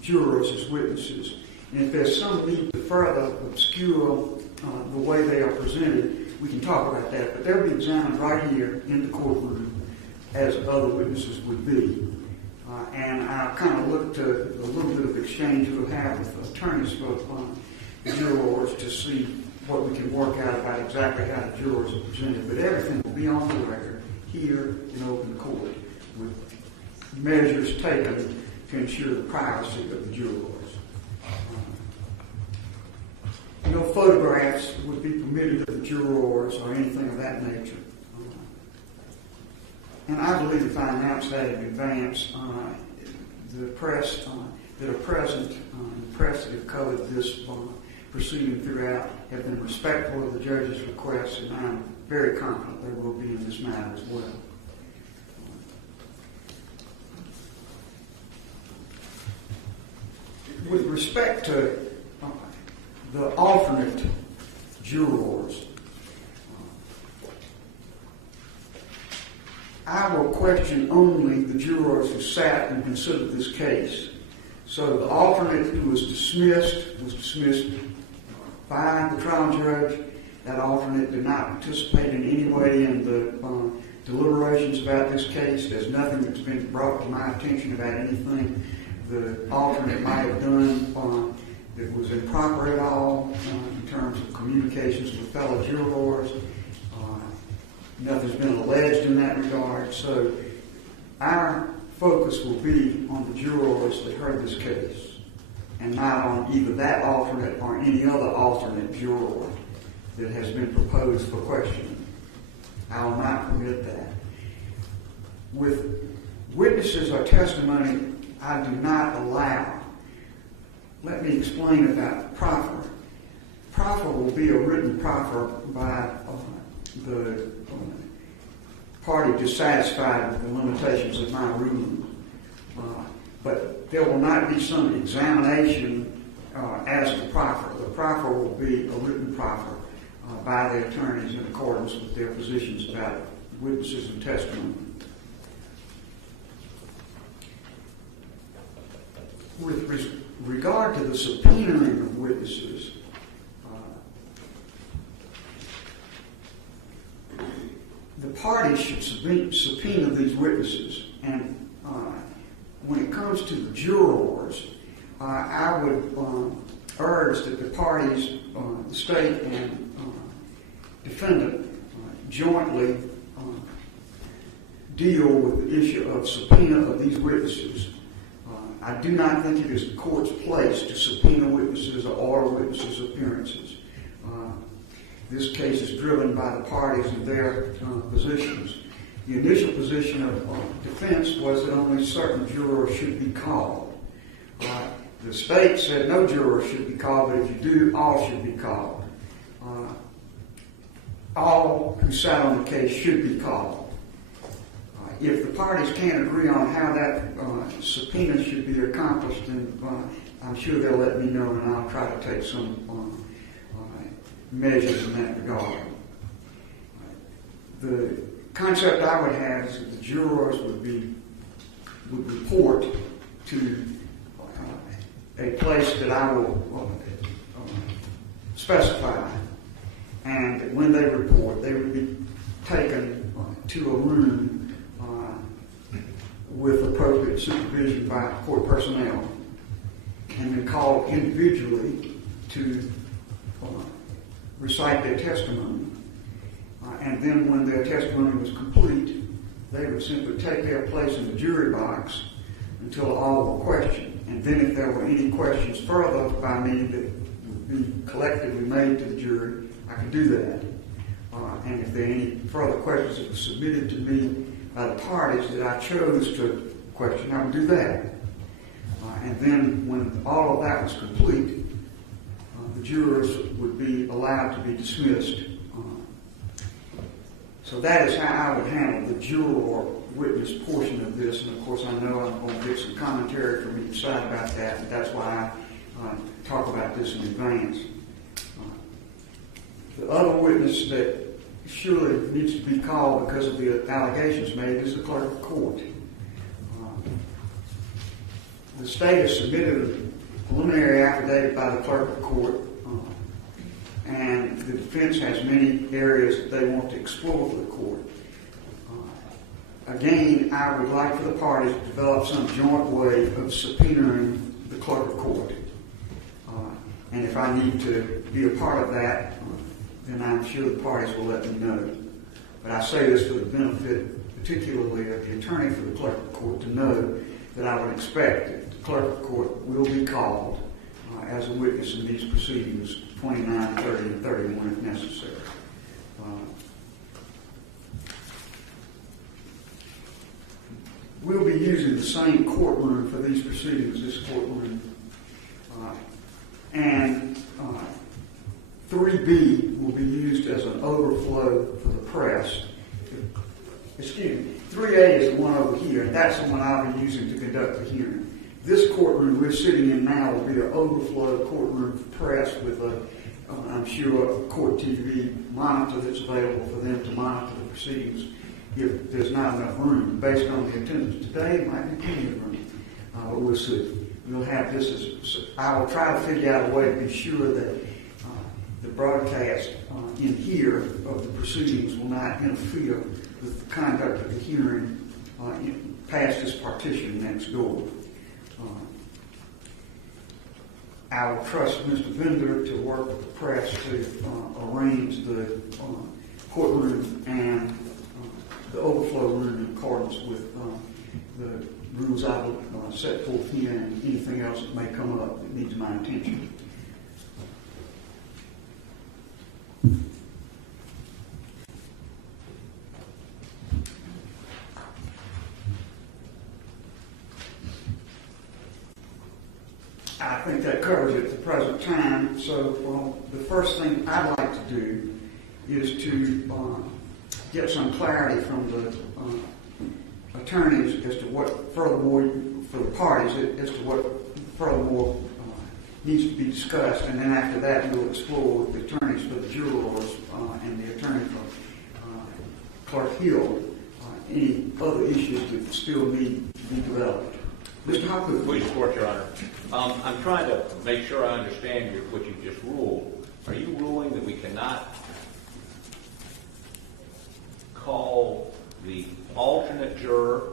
jurors as witnesses. And if there's some need to further obscure the way they are presented, we can talk about that. But they'll be examined right here in the courtroom as other witnesses would be. And I kind of looked at a little bit of exchange we'll have with attorneys for the jurors to see what we can work out about exactly how the jurors are presented. But everything will be on the record here in open court with measures taken to ensure the privacy of the jurors. No photographs would be permitted of the jurors or anything of that nature. And I believe if I announce that in advance, the press that are present, the press that have covered this proceeding throughout have been respectful of the judge's requests, and I'm very confident they will be in this matter as well. With respect to the alternate jurors, I will question only the jurors who sat and considered this case. So the alternate who was dismissed by the trial judge. That alternate did not participate in any way in the deliberations about this case. There's nothing that's been brought to my attention about anything the alternate might have done that was improper at all in terms of communications with fellow jurors. Nothing's been alleged in that regard. So our focus will be on the jurors that heard this case and not on either that alternate or any other alternate juror that has been proposed for questioning. I will not permit that. With witnesses or testimony I do not allow. Let me explain about proffer. Proffer will be a written proffer by the party dissatisfied with the limitations of my ruling. But there will not be some examination as the proffer. The proffer will be a written proffer by the attorneys in accordance with their positions about witnesses and testimony. With regard to the subpoenaing of witnesses, the parties should subpoena these witnesses. And when it comes to the jurors, I would urge that the parties, the state and defendant, jointly deal with the issue of subpoena of these witnesses. I do not think it is the court's place to subpoena witnesses or order witnesses' appearances. This case is driven by the parties and their positions. The initial position of defense was that only certain jurors should be called. The state said no jurors should be called, but if you do, all should be called. All who sat on the case should be called. If the parties can't agree on how that subpoena should be accomplished, then I'm sure they'll let me know, and I'll try to take some measures in that regard. The concept I would have is that the jurors would report to a place that I will specify, and that when they report, they would be taken to a room with appropriate supervision by court personnel, and then called individually to recite their testimony. And then when their testimony was complete, they would simply take their place in the jury box until all were questioned. And then if there were any questions further by me that would be collectively made to the jury, I could do that. And if there are any further questions that were submitted to me by the parties that I chose to question, I would do that. And then when all of that was complete, the jurors would be allowed to be dismissed. So that is how I would handle the juror witness portion of this. And of course, I know I'm going to get some commentary from each side about that, and that's why I talk about this in advance. The other witness that surely needs to be called because of the allegations made is the clerk of court. The state has submitted a preliminary affidavit by the clerk of court, and the defense has many areas that they want to explore for the court. Again, I would like for the parties to develop some joint way of subpoenaing the clerk of court. And if I need to be a part of that, then I'm sure the parties will let me know. But I say this for the benefit, particularly of the attorney for the clerk of court, to know that I would expect that the clerk of court will be called as a witness in these proceedings, 29, 30, and 31 if necessary. We'll be using the same courtroom for these proceedings, this courtroom. And 3B will be used as an overflow for the press. Excuse me, 3A is the one over here, and that's the one I'll be using to conduct the hearing. This courtroom we're sitting in now will be an overflow courtroom for press with I'm sure, a court TV monitor that's available for them to monitor the proceedings if there's not enough room. Based on the attendance today, it might be plenty of room, but we'll see. We'll have this as, I will try to figure out a way to be sure that the broadcast in here of the proceedings will not interfere with the conduct of the hearing past this partition next door. I will trust Mr. Vendor to work with the press to arrange the courtroom and the overflow room in accordance with the rules I will set forth here and anything else that may come up that needs my attention. I think that covers it at the present time. So the first thing I'd like to do is to get some clarity from the attorneys as to what furthermore, for the parties, as to what furthermore needs to be discussed. And then after that, we'll explore with the attorneys for the jurors and the attorney for Clark Hill any other issues that still need to be developed. Mr. Hopkins. Please support, Your Honor. I'm trying to make sure I understand what you just ruled. Are you ruling that we cannot call the alternate juror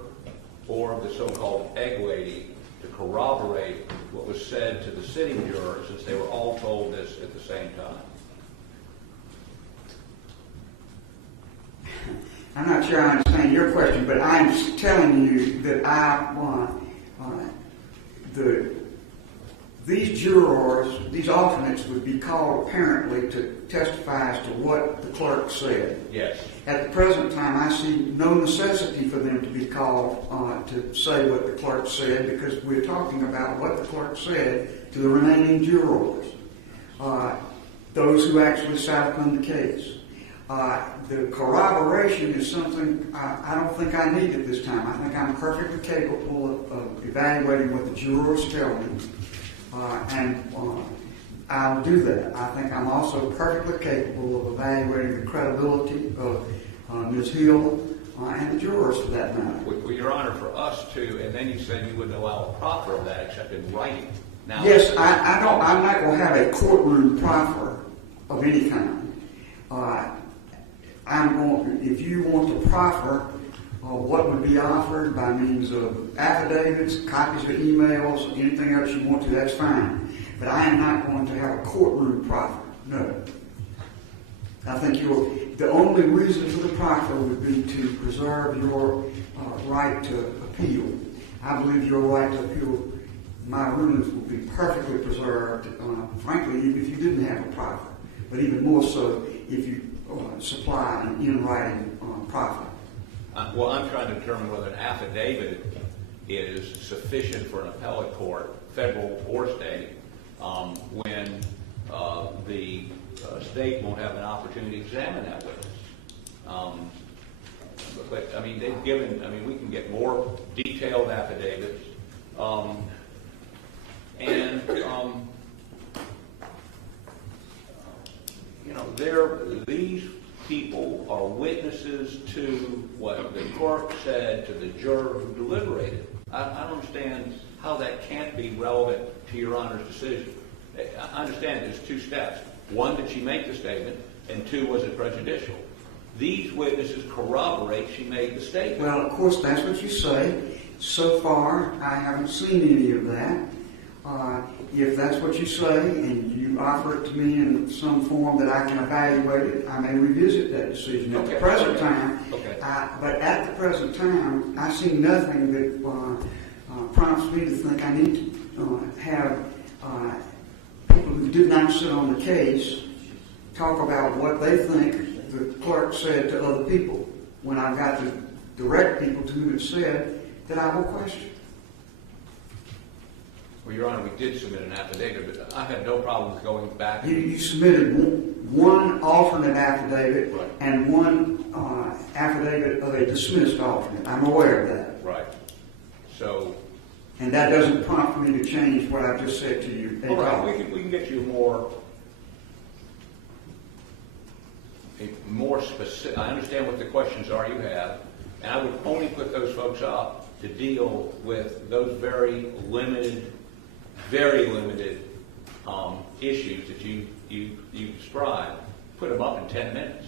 or the so-called egg lady to corroborate what was said to the sitting jurors since they were all told this at the same time? I'm not sure I understand your question, but I'm telling you that I want these jurors, these alternates would be called apparently to testify as to what the clerk said. Yes. At the present time, I see no necessity for them to be called to say what the clerk said because we're talking about what the clerk said to the remaining jurors, those who actually sat on the case. The corroboration is something I don't think I need at this time. I think I'm perfectly capable of evaluating what the jurors tell me, and I'll do that. I think I'm also perfectly capable of evaluating the credibility of Ms. Hill and the jurors for that matter. Well, Your Honor, for us to, and then you said you wouldn't allow a proffer of that except in writing. Now, yes, I'm not going to have a courtroom proffer of any kind. If you want to proffer what would be offered by means of affidavits, copies of emails, anything else you want to, that's fine. But I am not going to have a courtroom proffer. No. I think The only reason for the proffer would be to preserve your right to appeal. I believe your right to appeal my rulings would be perfectly preserved, frankly, even if you didn't have a proffer, but even more so if you supply an in-writing proffer. Well, I'm trying to determine whether an affidavit is sufficient for an appellate court, federal or state, when the state won't have an opportunity to examine that witness. But I mean, they've given, I mean, we can get more detailed affidavits. You know, these people are witnesses to what the clerk said to the juror who deliberated. I don't understand how that can't be relevant to Your Honor's decision. I understand there's two steps. One, did she make the statement? And two, was it prejudicial? These witnesses corroborate she made the statement. Well, of course, that's what you say. So far, I haven't seen any of that. If that's what you say and you offer it to me in some form that I can evaluate it, I may revisit that decision. At the present time, but at the present time, I see nothing that prompts me to think I need to have people who did not sit on the case talk about what they think the clerk said to other people when I've got to direct people to who it said that I will question. Well, Your Honor, we did submit an affidavit, but I had no problem with going back. You submitted one alternate affidavit, right, and one affidavit of a dismissed alternate. I'm aware of that. Right. So. And that doesn't prompt me to change what I've just said to you. All right, we can get you more specific. I understand what the questions are you have, and I would only put those folks up to deal with those very limited issues that you described. Put them up in 10 minutes.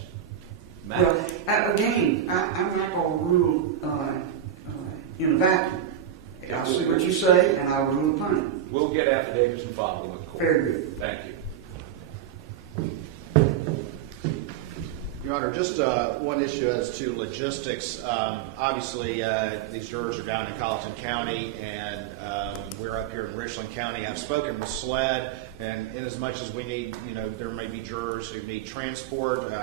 Well, again, I'm not going to rule in a vacuum. I'll see what you say, and I'll rule upon it. We'll get affidavits and file them with the court. Very good. Thank you. Your Honor, just one issue as to logistics. Obviously, these jurors are down in Colleton County, and we're up here in Richland County. I've spoken with SLED, and in as much as we need, there may be jurors who need transport.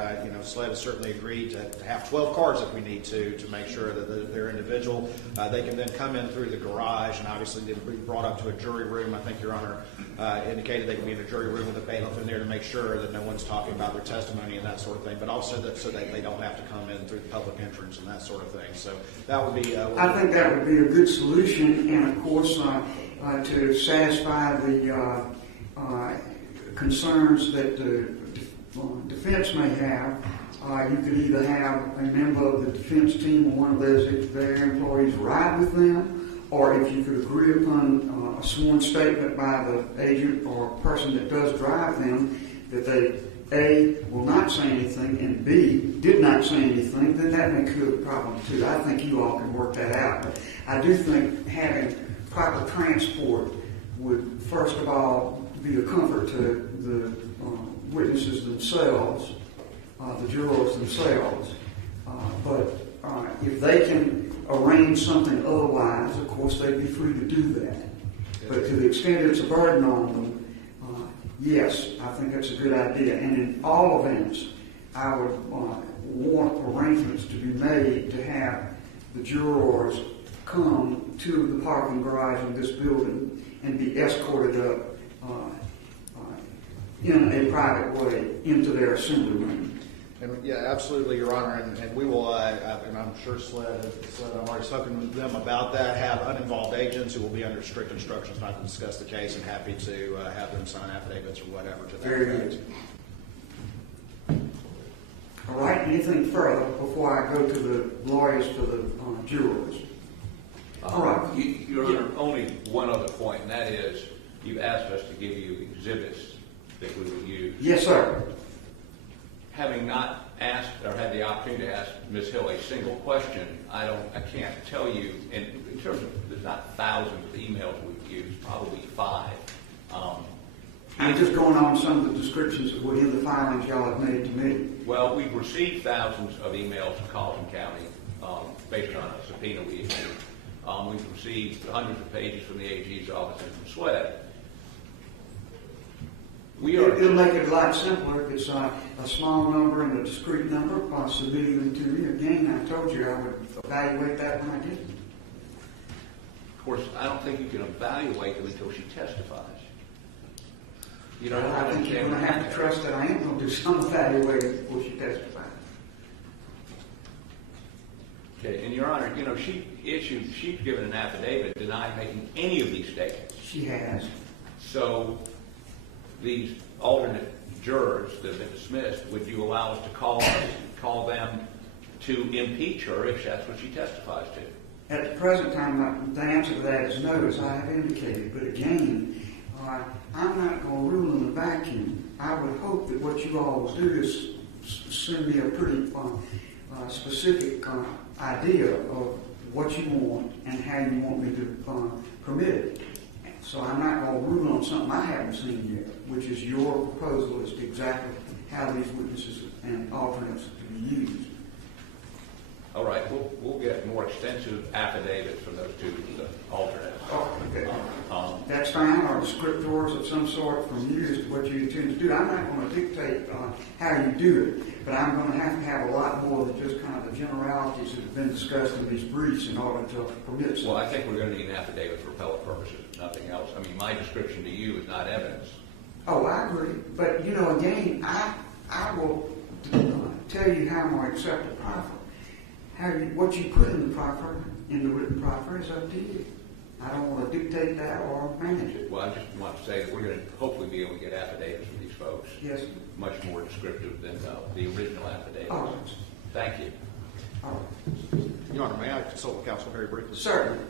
SLED has certainly agreed to have 12 cars if we need to make sure that they're individual. They can then come in through the garage, and obviously they'll be brought up to a jury room. I think Your Honor indicated they can be in a jury room with a bailiff in there to make sure that no one's talking about their testimony and that sort of thing, but also so that they don't have to come in through the public entrance and that sort of thing. So that would be... I think that would be a good solution, and of course, to satisfy the concerns that the defense may have, you could either have a member of the defense team or one of their employees ride with them, or if you could agree upon a sworn statement by the agent or person that does drive them that they, A, will not say anything, and B, did not say anything, then that may cure the problem too. I think you all can work that out. But I do think having proper transport would, first of all, be a comfort to the witnesses themselves, the jurors themselves. But if they can arrange something otherwise, of course, they'd be free to do that. But to the extent it's a burden on them, yes, I think that's a good idea. And in all events, I would want arrangements to be made to have the jurors come to the parking garage in this building and be escorted up in a private way into their assembly room. And yeah, absolutely, Your Honor, and we will, and I'm sure SLED, I've already spoken with them about that, have uninvolved agents who will be under strict instructions not to discuss the case, and happy to have them sign affidavits or whatever to that Very effect. good. All right, anything further before I go to the lawyers for the jurors? All right. Your Honor, only one other point, and that is you've asked us to give you exhibits that we would use. Yes, sir. Having not asked or had the opportunity to ask Ms. Hill a single question, I can't tell you, in terms of, there's not thousands of emails we've used, probably 5. I'm just going on some of the descriptions that were in the filings y'all have made to me. Well, we've received thousands of emails from Colleton County based on a subpoena we issued. We've received hundreds of pages from the AG's office and from SWED. It'll make it a lot simpler if it's a small number and a discrete number, submitting them to me. Again, I told you I would evaluate that when I get them. Of course, I don't think you can evaluate them until she testifies. You know, I think you're going to have to trust that I am going to do some evaluating before she testifies. Okay, and Your Honor, you know, she's given an affidavit denying making any of these statements. She has. So these alternate jurors that have been dismissed, would you allow us to call them to impeach her if that's what she testifies to? At the present time, the answer to that is no, as I have indicated. But again, I'm not going to rule in a vacuum. I would hope that what you all will do is send me a pretty specific idea of what you want and how you want me to permit it. So I'm not going to rule on something I haven't seen yet, which is your proposal as to exactly how these witnesses and alternates are to be used. All right, we'll get more extensive affidavits from those two alternates. Oh, okay. That's fine, or descriptors of some sort from you as to what you intend to do. I'm not going to dictate how you do it, but I'm going to have a lot more than just kind of the generalities that have been discussed in these briefs in order to permit something. Well, I think we're going to need an affidavit for appellate purposes, nothing else. I mean, my description to you is not evidence. Oh, I agree. But, you know, again, I will tell you how I'm going to accept the proffer. What you put in the proffer, in the written proffer, is up to you. I don't want to dictate that or manage it. Well, I just want to say that we're going to hopefully be able to get affidavits from these folks. Yes. Much more descriptive than the original affidavits. Oh. Thank you. All right. Your Honor, may I consult with counsel very briefly? Certainly.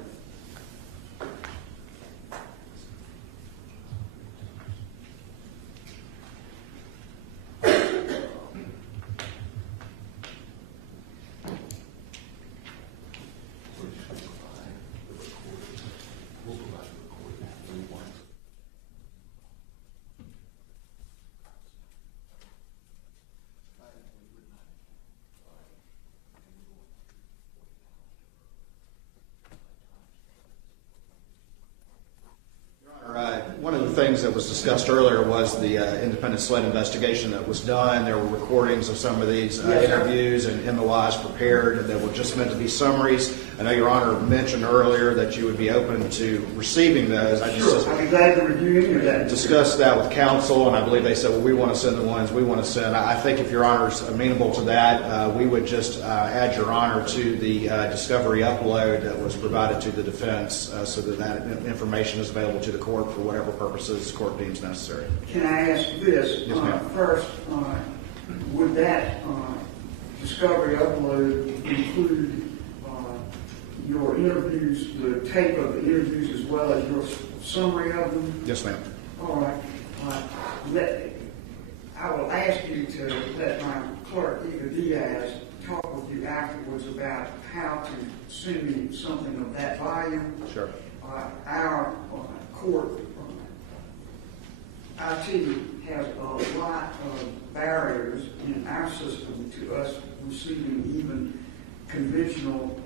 One of the things that was discussed earlier was the independent SLED investigation that was done. There were recordings of some of these interviews and MOIs prepared that were just meant to be summaries. I know Your Honor mentioned earlier that you would be open to receiving those. Sure, I'd be glad to review any of that. Discussed that with counsel, and I believe they said, well, we want to send the ones we want to send. I think if Your Honor is amenable to that, we would just add Your Honor to the discovery upload that was provided to the defense so that information is available to the court for whatever purposes the court deems necessary. Can I ask this? Yes, ma'am. First, would that discovery upload include your interviews, the tape of the interviews, as well as your summary of them? Yes, ma'am. All right. I will ask you to let my clerk, Eva Diaz, talk with you afterwards about how to send me something of that volume. Sure. Our court IT has a lot of barriers in our system to us receiving even conventional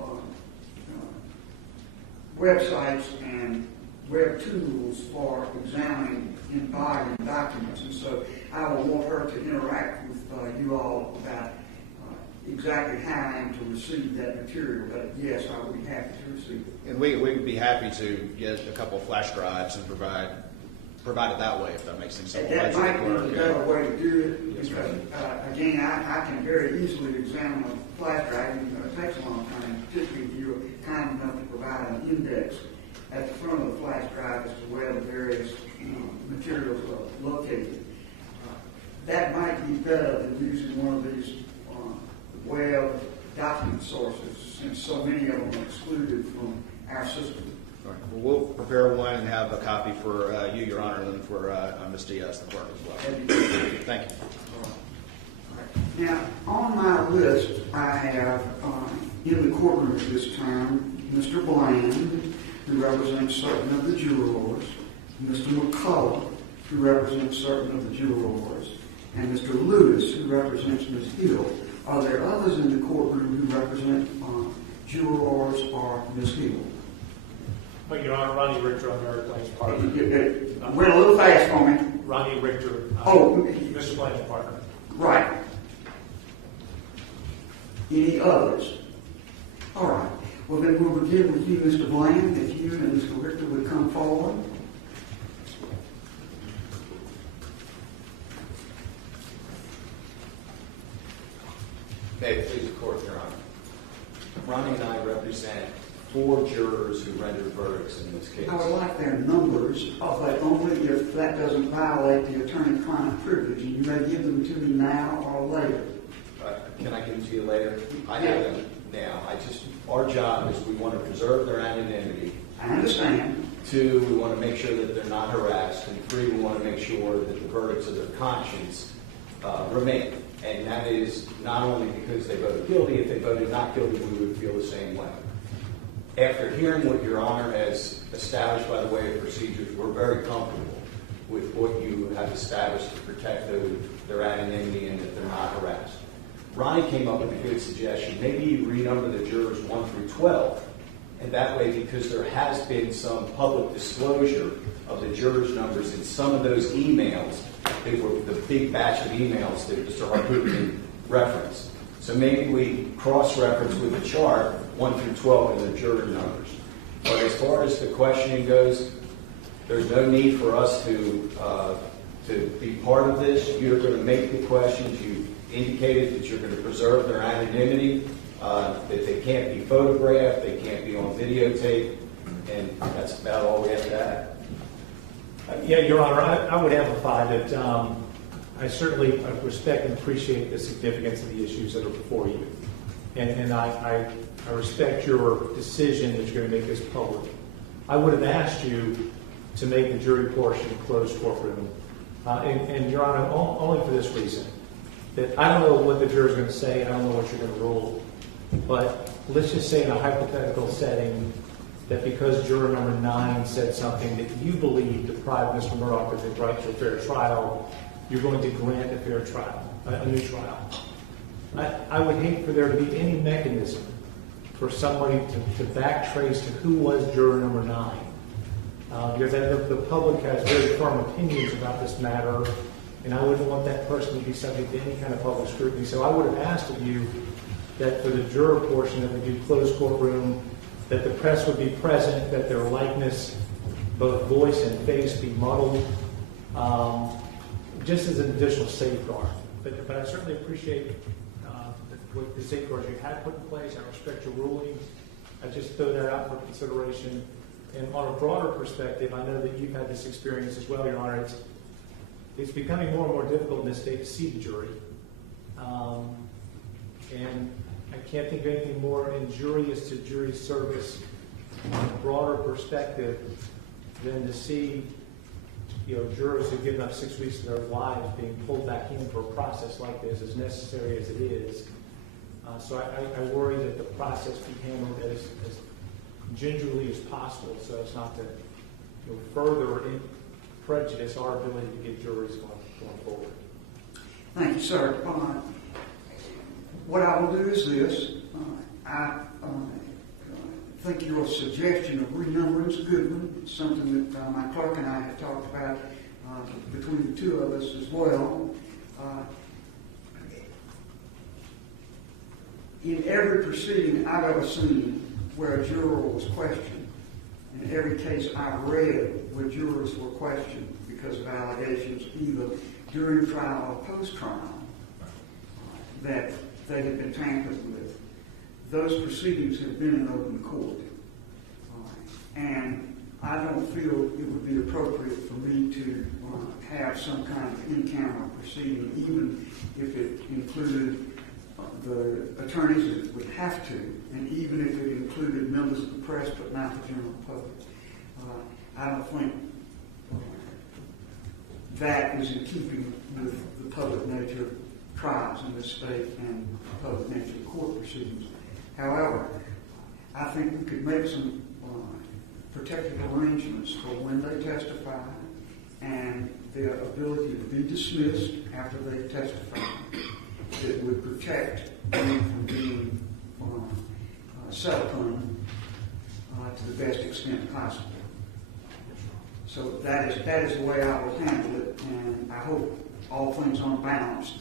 websites and web tools for examining in volume documents. And so I will want her to interact with you all about exactly how I am to receive that material. But yes, I would be happy to receive it. And we would be happy to get a couple of flash drives and provide it that way, if that makes sense. That might be the better way to do it, Yes, because, again, I can very easily examine a flash drive, even though it takes a long time, particularly if you're kind enough to provide an index at the front of the flash drive as to where the various materials are located. That might be better than using one of these web document sources, since so many of them are excluded from our system. All right. Well, we'll prepare one and have a copy for you, Your Honor, and then for Ms. Diaz, the clerk, as well. Thank you. Now, on my list, I have in the courtroom at this time Mr. Bland, who represents certain of the jurors, Mr. McCullough, who represents certain of the jurors, and Mr. Lewis, who represents Ms. Hill. Are there others in the courtroom who represent jurors or Ms. Hill? But Your Honor, Ronnie Richter on Mary Plain's partner. Went a little fast for me. Ronnie Richter, Mr. Plain's partner. Right. Any others? All right. Well, then we'll begin with you, Mr. Bland, if you and Mr. Richter would come forward. May it please the court, Your Honor. Ronnie and I represent 4 jurors who rendered verdicts in this case. I would like their numbers, but only if that doesn't violate the attorney-client privilege, and you may give them to me now or later. Can I give them to you later? I have them now. Our job is we want to preserve their anonymity. I understand. 2, we want to make sure that they're not harassed. And 3, we want to make sure that the verdicts of their conscience remain. And that is not only because they voted guilty. If they voted not guilty, we would feel the same way. After hearing what Your Honor has established by the way of procedures, we're very comfortable with what you have established to protect their anonymity and that they're not harassed. Ronnie came up with a good suggestion. Maybe you renumber the jurors 1 through 12, and that way, because there has been some public disclosure of the jurors' numbers in some of those emails, they were the big batch of emails that Mr. Harpootlian referenced. So maybe we cross-reference with the chart 1 through 12 in the juror numbers. But as far as the questioning goes, there's no need for us to be part of this. You're going to make the questions. You indicated that you're going to preserve their anonymity, that they can't be photographed, they can't be on videotape, and that's about all we have to add. Yeah, Your Honor, I would amplify that I certainly respect and appreciate the significance of the issues that are before you. And I respect your decision that you're going to make this public. I would have asked you to make the jury portion a closed courtroom. And Your Honor, only for this reason. That I don't know what the jurors are going to say, I don't know what you're going to rule. But let's just say in a hypothetical setting that because juror number 9 said something that you believe deprived Mr. Murdaugh of his right to a fair trial, you're going to grant a fair trial, a new trial. I would hate for there to be any mechanism for somebody to backtrace to who was juror number 9. Because the public has very firm opinions about this matter, and I wouldn't want that person to be subject to any kind of public scrutiny. So I would have asked of you that for the juror portion that we do closed courtroom, that the press would be present, that their likeness, both voice and face, be muddled, just as an additional safeguard. But I certainly appreciate what the safeguards you had put in place. I respect your ruling. I just throw that out for consideration. And on a broader perspective, I know that you've had this experience as well, Your Honor. It's becoming more and more difficult in this state to see the jury. And I can't think of anything more injurious to jury service on a broader perspective than to see jurors who've given up 6 weeks of their lives being pulled back in for a process like this, as necessary as it is. So I worry that the process be handled as gingerly as possible so as not to further prejudice our ability to get juries going forward. Thank you, sir. What I will do is this. I think your suggestion of renumbering is a good one. It's something that my clerk and I have talked about between the two of us as well. In every proceeding I've ever seen where a juror was questioned, in every case I've read where jurors were questioned because of allegations either during trial or post-trial that they had been tampered with, those proceedings have been in open court. And I don't feel it would be appropriate for me to have some kind of in-camera proceeding, even if it included the attorneys that would have to, and even if it included members of the press but not the general public. I don't think that is in keeping with the public nature of trials in this state and the public nature of court proceedings. However, I think we could make some protective arrangements for when they testify and the ability to be dismissed after they testify that would protect them from being settled upon to the best extent possible. So that is the way I will handle it, and I hope all things on balance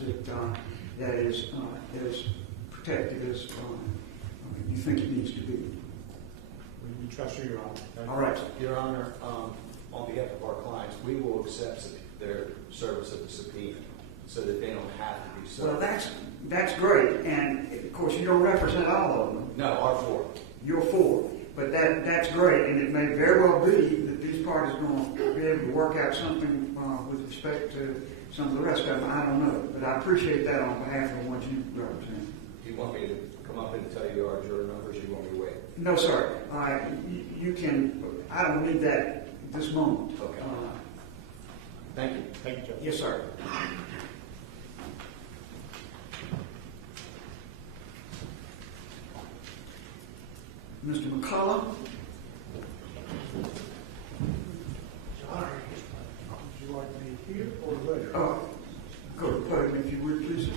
that is as protected as you think it needs to be. We trust you, Your Honor. All right. Your Honor, on behalf of our clients, we will accept their service of the subpoena so that they don't have to be served. Well, that's great, and of course you don't represent all of them. No, our four. You're for, but that's great, and it may very well be that these parties are going to be able to work out something with respect to some of the rest of them. I don't know, but I appreciate that on behalf of what you represent. Do you want me to come up and tell you our juror numbers, or you want me to wait? No, sir. You can. I don't need that at this moment. Okay. Thank you. Thank you, Judge. Yes, sir. Mr. McCullough. Would you like me here or later? Go to the podium if you would, please.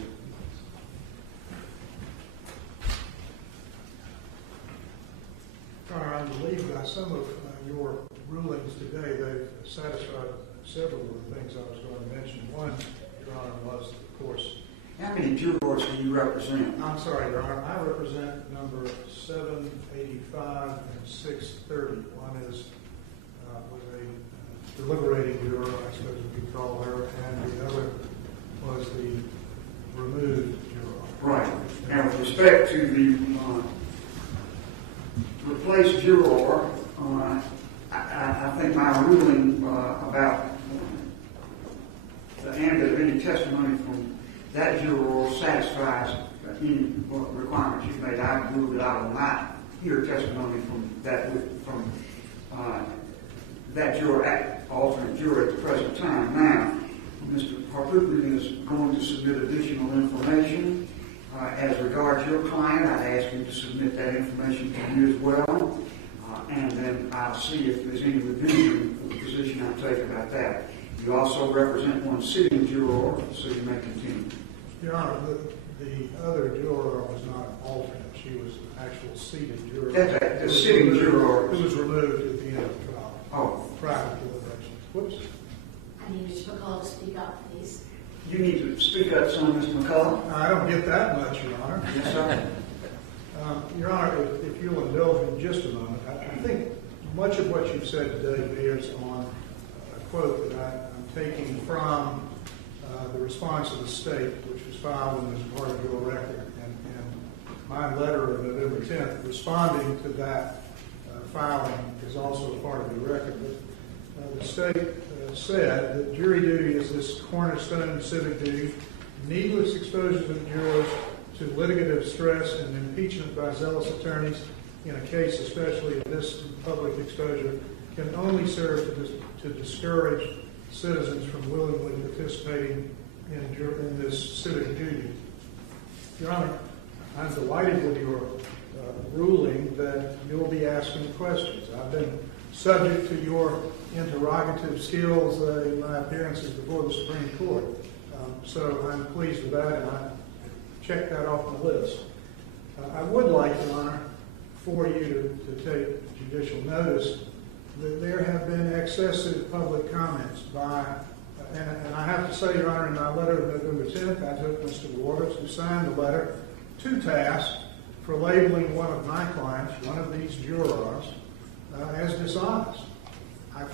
I believe by some of your rulings today, they've satisfied several of the things I was going to mention. One, Your Honor, was, of course... How many jurors do you represent? I'm sorry, Your Honor. I represent number 785 and 630. One was a deliberating juror, I suppose we could call her, and the other was the removed juror. Right. Now, with respect to the replaced juror, I think my ruling about the ambit of any testimony from that juror satisfies any requirements you've made. I rule that I will not hear testimony from that juror, alternate juror at the present time. Now, Mr. Harpootlian is going to submit additional information. As regards your client, I'd ask him to submit that information to you as well. And then I'll see if there's any revision of the position I take about that. You also represent one sitting juror, so you may continue. Your Honor, the other juror was not an alternate. She was an actual seated juror. That's right. The sitting juror. Who was removed at the end of the trial. Oh. Prior to deliberations. Whoops. I need Mr. McCullough to speak up, please. You need to speak up some, Mr. McCullough. I don't get that much, Your Honor. Yes, sir. Your Honor, if you'll indulge me just a moment, I think much of what you've said today bears on a quote that I'm taking from the response of the state, which was filed and was part of your record, and my letter of November 10th responding to that filing is also a part of your record. But the state said that jury duty is this cornerstone civic duty. Needless exposure of the jurors to litigative stress and impeachment by zealous attorneys in a case, especially of this public exposure, can only serve to discourage citizens from willingly participating in this civic duty. Your Honor, I'm delighted with your ruling that you'll be asking questions. I've been subject to your interrogative skills in my appearances before the Supreme Court. So I'm pleased with that, and I checked that off the list. I would like, Your Honor, for you to take judicial notice that there have been excessive public comments by, and I have to say, Your Honor, in my letter of November 10th, I took Mr. Waters, who signed the letter, to task for labeling one of my clients, one of these jurors, as dishonest. I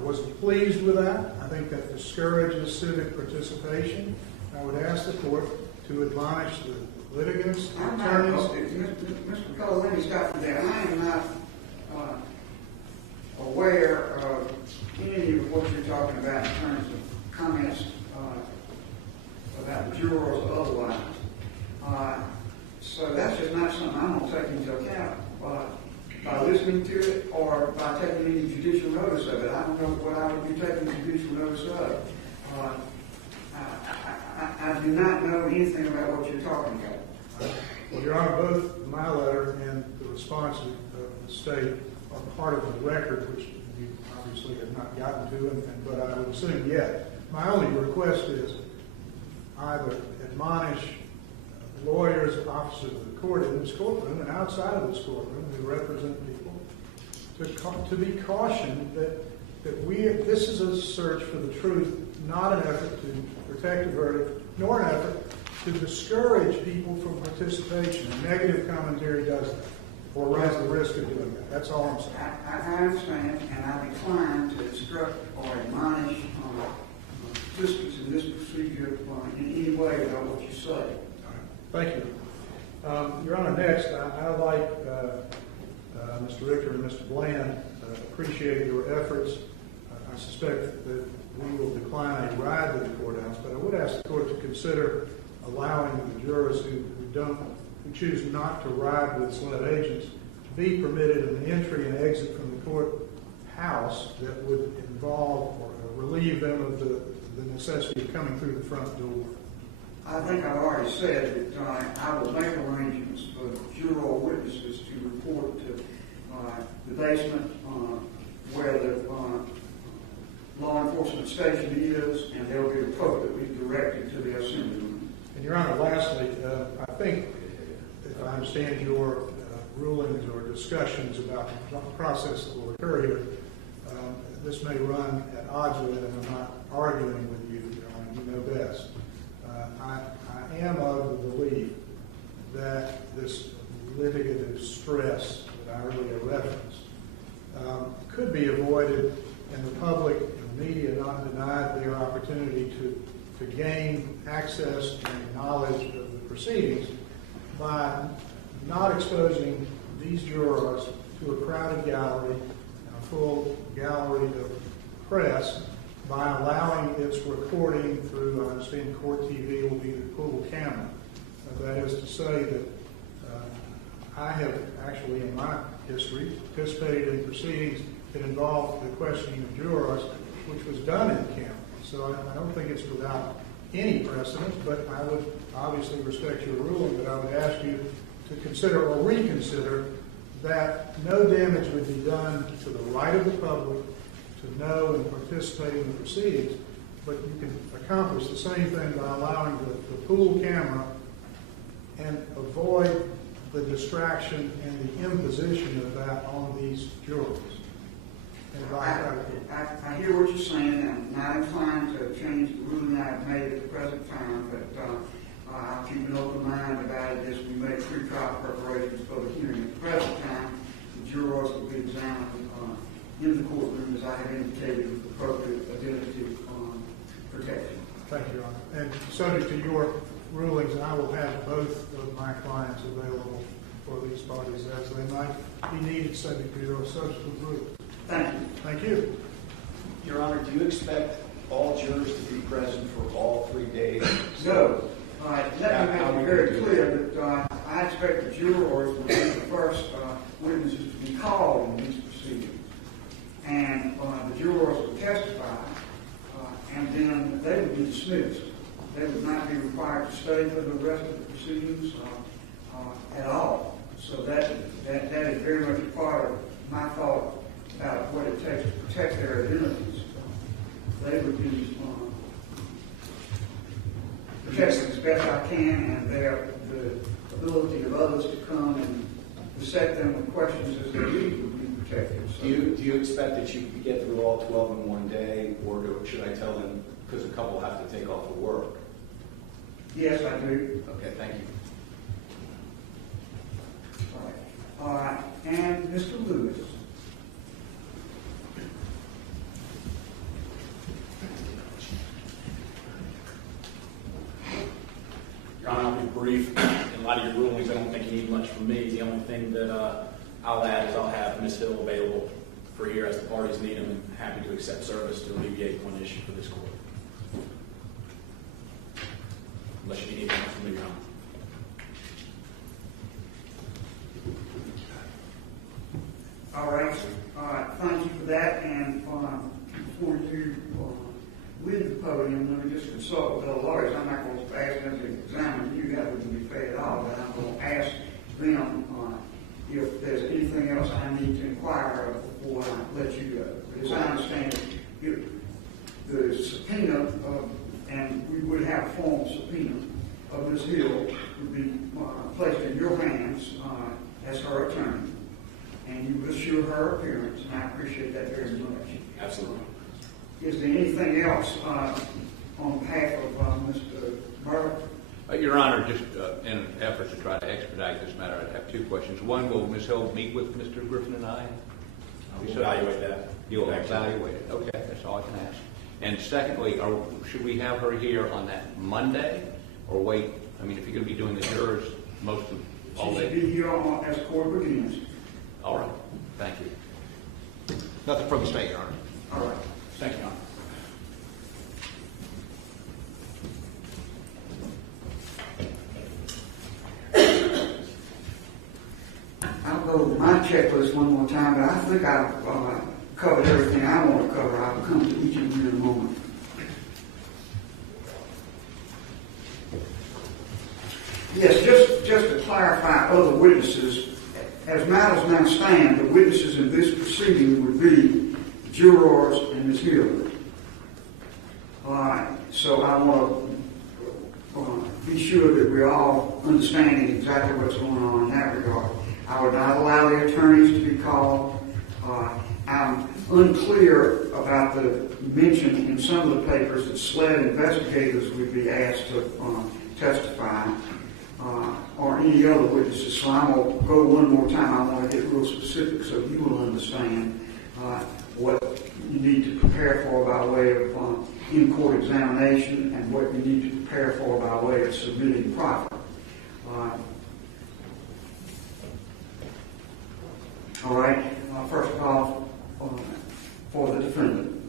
wasn't pleased with that. I think that discourages civic participation. I would ask the court to admonish the litigants, I'm not, attorneys. Mr. McCullough, let me stop you there. I am not aware of any of what you're talking about in terms of comments about the jurors or otherwise. So that's just not something I'm going to take into account by listening to it or by taking any judicial notice of it. I don't know what I would be taking judicial notice of. I do not know anything about what you're talking about. Well, Your Honor, both my letter and the response of the state are part of the record which you obviously have not gotten to, but I would assume yet. My only request is either admonish lawyers, officers of the court in this courtroom and outside of this courtroom who represent people to be cautioned that this is a search for the truth, not an effort to protect a verdict, nor an effort to discourage people from participation. A negative commentary does that, or runs the risk of doing that. That's all I'm saying. I understand, and I decline to instruct or admonish participants in this procedure in any way about what you say. Thank you. Your Honor, next, I like Mr. Richter and Mr. Bland, appreciate your efforts. I suspect that we will decline a ride to the courthouse, but I would ask the court to consider allowing the jurors who choose not to ride with SLED agents to be permitted an entry and exit from the courthouse that would involve or relieve them of the necessity of coming through the front door. I think I've already said that I will make arrangements for juror witnesses to report to the basement where the law enforcement station is, and they'll be appropriately directed to the assembly room. And Your Honor, lastly, I think, if I understand your rulings or discussions about the process that will occur here, this may run at odds with it, and I'm not arguing with you, Your Honor, you know best. I am of the belief that this litigative stress that I earlier referenced could be avoided, and the public and the media not denied their opportunity to gain access and knowledge of the proceedings by not exposing these jurors to a crowded gallery, a full gallery of press, by allowing its recording through, I understand, Court TV will be the pool camera. That is to say that I have actually, in my history, participated in proceedings that involved the questioning of jurors, which was done in camera. So I don't think it's without any precedent, but I would obviously respect your ruling, but I would ask you to consider or reconsider that no damage would be done to the right of the public to know and participate in the proceedings, but you can accomplish the same thing by allowing the pool camera and avoid the distraction and the imposition of that on these jurors. And I hear what you're saying, and I'm not inclined to change the ruling I've made at the present time, but I'll keep an open mind about it as we make pre-trial preparations for the hearing. At the present time, the jurors will be examined in the courtroom, as I have indicated, with appropriate identity protection. Thank you, Your Honor. And subject to your rulings, I will have both of my clients available for these parties as they might be needed, subject to your subsequent ruling. Thank you. Thank you. Your Honor, do you expect all jurors to be present for all 3 days? So, let me make it very clear that I expect the jurors will be the first witnesses to be called in these proceedings. And the jurors will testify, and then they would be dismissed. They would not be required to stay for the rest of the proceedings at all. So that is very much a part of my thought about what it takes to protect their identities. They would be protected as best I can, and the ability of others to come and beset them with questions as they leave would be protected. So, Do you expect that you could get through all 12 in one day, or should I tell them, because a couple have to take off for work? yes, I do. Okay, thank you. All right. And Mr. Lewis. Your Honor, I'll be brief. In light of your rulings, I don't think you need much from me. The only thing that I'll add is I'll have Ms. Hill available for here as the parties need them, and happy to accept service to alleviate one issue for this court. Unless you need anything else from me, Your Honor. All right. Thank you for that. And before you leave the podium, let me just consult with the lawyers. I'm not going to ask them to examine you. That wouldn't be fair at all. But I'm going to ask them if there's anything else I need to inquire of before I let you go. But as I understand it, the subpoena, and we would have a formal subpoena of Ms. Hill, would be placed in your hands as her attorney. And you will assure her appearance, and I appreciate that very much. Absolutely. Is there anything else on behalf of Mr. Murdaugh? Your Honor, just in an effort to try to expedite this matter, I have two questions. One, will Ms. Hill meet with Mr. Griffin and I? We'll evaluate that. You'll evaluate it. Okay, that's all I can ask. And secondly, should we have her here on that Monday, or wait? I mean, if you're going to be doing the jurors most of all She should day. be here as court begins. All right. Thank you. Nothing from the state, Your Honor. All right. Thank you, Your Honor. I'll go over my checklist one more time, but I think I've covered everything I want to cover. I'll come to each of you in a moment. Yes, just to clarify other witnesses, as matters now stand, the witnesses in this proceeding would be jurors and Ms. Hill. So I want to be sure that we're all understanding exactly what's going on in that regard. I would not allow the attorneys to be called. I'm unclear about the mention in some of the papers that SLED investigators would be asked to testify, or any other witnesses. So I'm going to go one more time. I want to get real specific so you will understand what you need to prepare for by way of in-court examination and what you need to prepare for by way of submitting proffer. All right. First of all, for the defendant.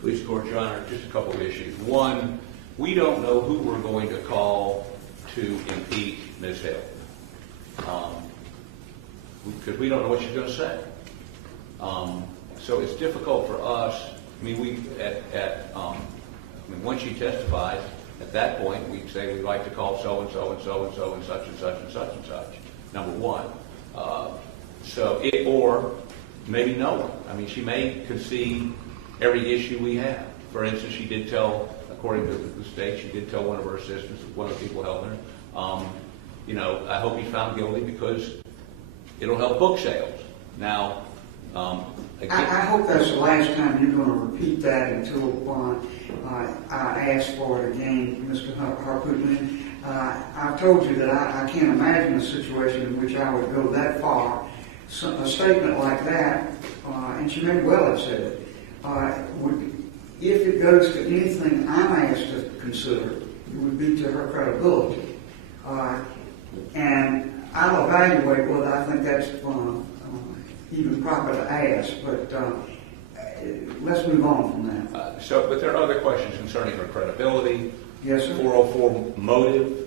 Police Court, Your Honor, just a couple of issues. One, we don't know who we're going to call to impeach Ms. Hill, because we don't know what she's going to say. So it's difficult for us. I mean, once she testifies, at that point we'd say we'd like to call so and so and so and so and such and such and such and such. Number one. Or maybe no one. I mean, she may concede every issue we have. For instance, she did tell, according to the state, she did tell one of her assistants, one of the people helping her, I hope he's found guilty because it'll help book sales. Now, again, I hope that's the last time you're going to repeat that until I ask for it again, Mr. Harpootman. I've told you that I can't imagine a situation in which I would go that far. A statement like that, and she may well have said it, if it goes to anything I'm asked to consider, it would be to her credibility. And I'll evaluate whether I think that's even proper to ask, but let's move on from that. but there are other questions concerning her credibility. Yes, sir. 404 motive.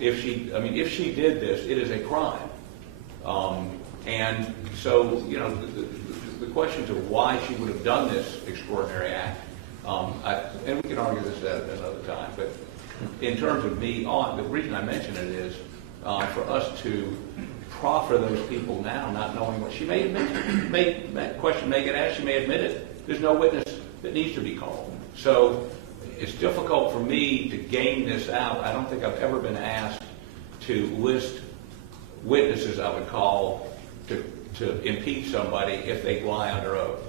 If she did this, it is a crime. And so, the questions of why she would have done this extraordinary act, and we can argue this at another time, but in terms of me the reason I mention it is for us to proffer those people now, not knowing what she may admit. That question may get asked, she may admit it. There's no witness that needs to be called. So it's difficult for me to game this out. I don't think I've ever been asked to list witnesses I would call to impeach somebody if they lie under oath.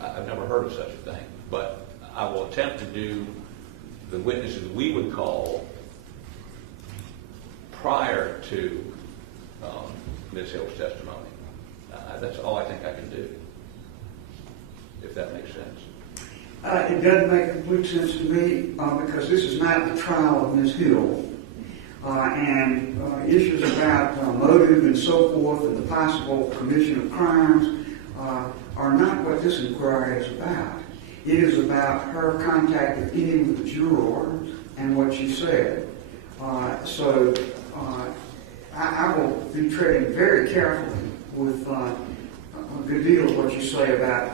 I've never heard of such a thing, but I will attempt to do the witnesses we would call prior to Ms. Hill's testimony. That's all I think I can do, if that makes sense. It doesn't make complete sense to me because this is not the trial of Ms. Hill. And issues about motive and so forth and the possible commission of crimes are not what this inquiry is about. It is about her contact with any of the jurors and what she said. So I will be treading very carefully with a good deal of what you say about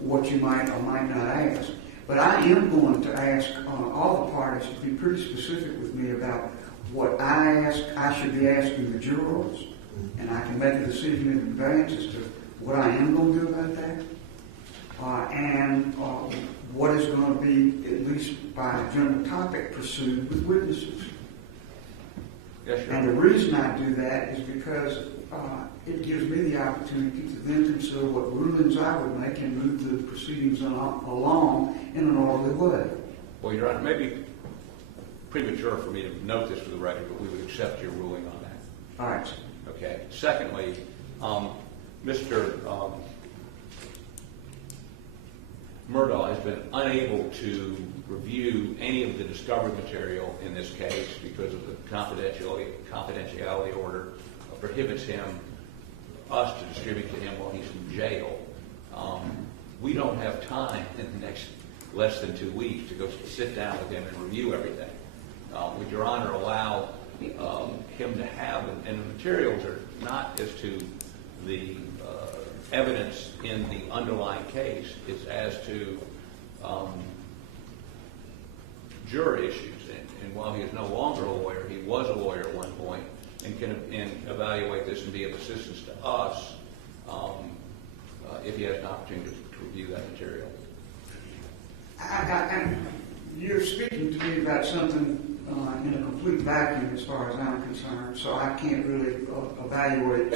what you might or might not ask. But I am going to ask all the parties to be pretty specific with me about what I should be asking the jurors, and I can make a decision in advance as to what I am going to do about that, and what is going to be, at least by general topic, pursued with witnesses. Yes, sure. And the reason I do that is because it gives me the opportunity to then consider what rulings I would make and move the proceedings along in an orderly way. Well, Your Honor, maybe premature for me to note this for the record, but we would accept your ruling on that. All right. Okay. Secondly, Mr. Murdaugh has been unable to review any of the discovered material in this case because of the confidentiality order prohibits us to distribute to him while he's in jail. We don't have time in the next less than 2 weeks to go sit down with him and review everything. Would Your Honor allow him to have, and the materials are not as to the evidence in the underlying case, it's as to juror issues. And while he is no longer a lawyer, he was a lawyer at one point, and can evaluate this and be of assistance to us if he has an opportunity to review that material. You're speaking to me about something in a complete vacuum as far as I'm concerned, so I can't really evaluate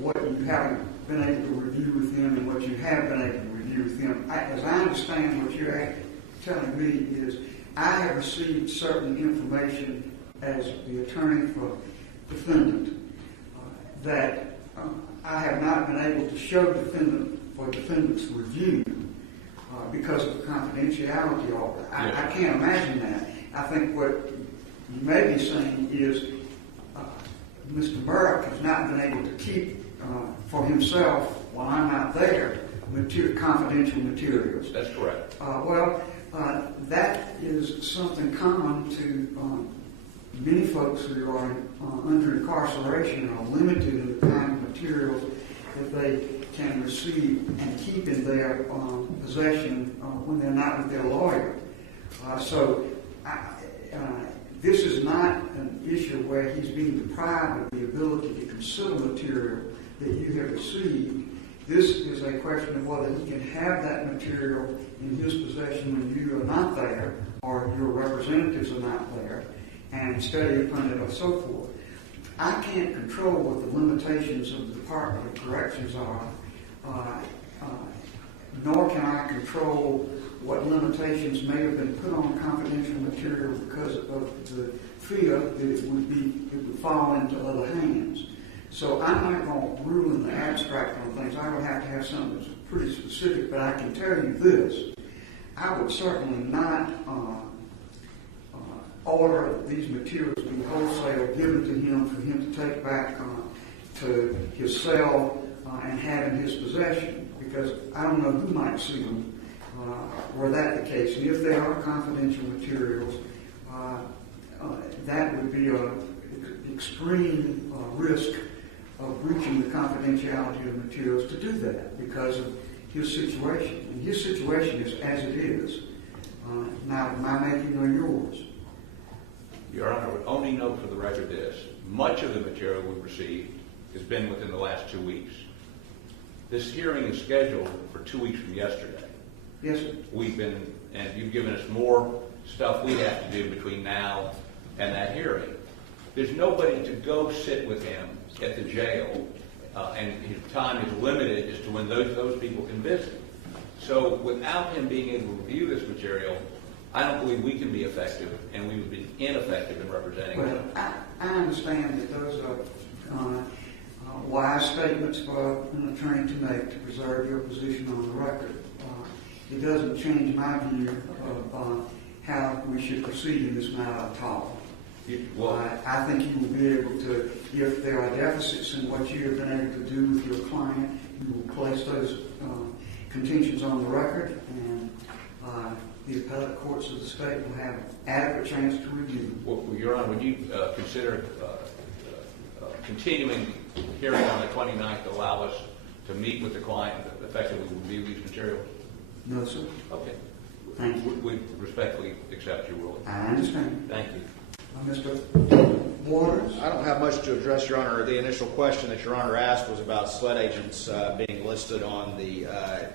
what you haven't been able to review with him and what you have been able to review with him. As I understand what you're telling me is I have received certain information as the attorney for defendant that I have not been able to show defendant for defendant's review because of the confidentiality order. I can't imagine that. I think what you may be saying is Mr. Murdaugh has not been able to keep for himself, while I'm not there, confidential materials. That's correct. That is something common to many folks who are under incarceration and are limited in the kind of materials that they can receive and keep in their possession when they're not with their lawyer. This is not an issue where he's being deprived of the ability to consider material that you have received. This is a question of whether he can have that material in his possession when you are not there or your representatives are not there and study upon it or so forth. I can't control what the limitations of the Department of Corrections are, nor can I control what limitations may have been put on confidential material because of the fear that it would fall into other hands. So I'm not going to rule in the abstract on things. I would have to have something that's pretty specific, but I can tell you this. I would certainly not order these materials to be wholesale given to him for him to take back to his cell and have in his possession, because I don't know who might see them were that the case. And if they are confidential materials, that would be an extreme risk of breaching the confidentiality of the materials to do that because of his situation. And his situation is as it is. Now, my making or yours? Your Honor, I would only note for the record this. Much of the material we received has been within the last 2 weeks. This hearing is scheduled for 2 weeks from yesterday. Yes, sir. And you've given us more stuff we have to do between now and that hearing. There's nobody to go sit with him at the jail, and his time is limited as to when those people can visit. So without him being able to review this material, I don't believe we can be effective, and we would be ineffective in representing him. Well, I understand that those are wise statements for an attorney to make to preserve your position on the record. It doesn't change my view of how we should proceed in this matter at all. I think you will be able to, if there are deficits in what you have been able to do with your client, you will place those contentions on the record, and the appellate courts of the state will have adequate chance to review. Well, Your Honor, would you consider continuing the hearing on the 29th to allow us to meet with the client and effectively review these materials? No, sir. Okay. Thank you. We respectfully accept your ruling. I understand. Thank you. Mr. Waters? I don't have much to address, Your Honor. The initial question that Your Honor asked was about SLED agents being listed on the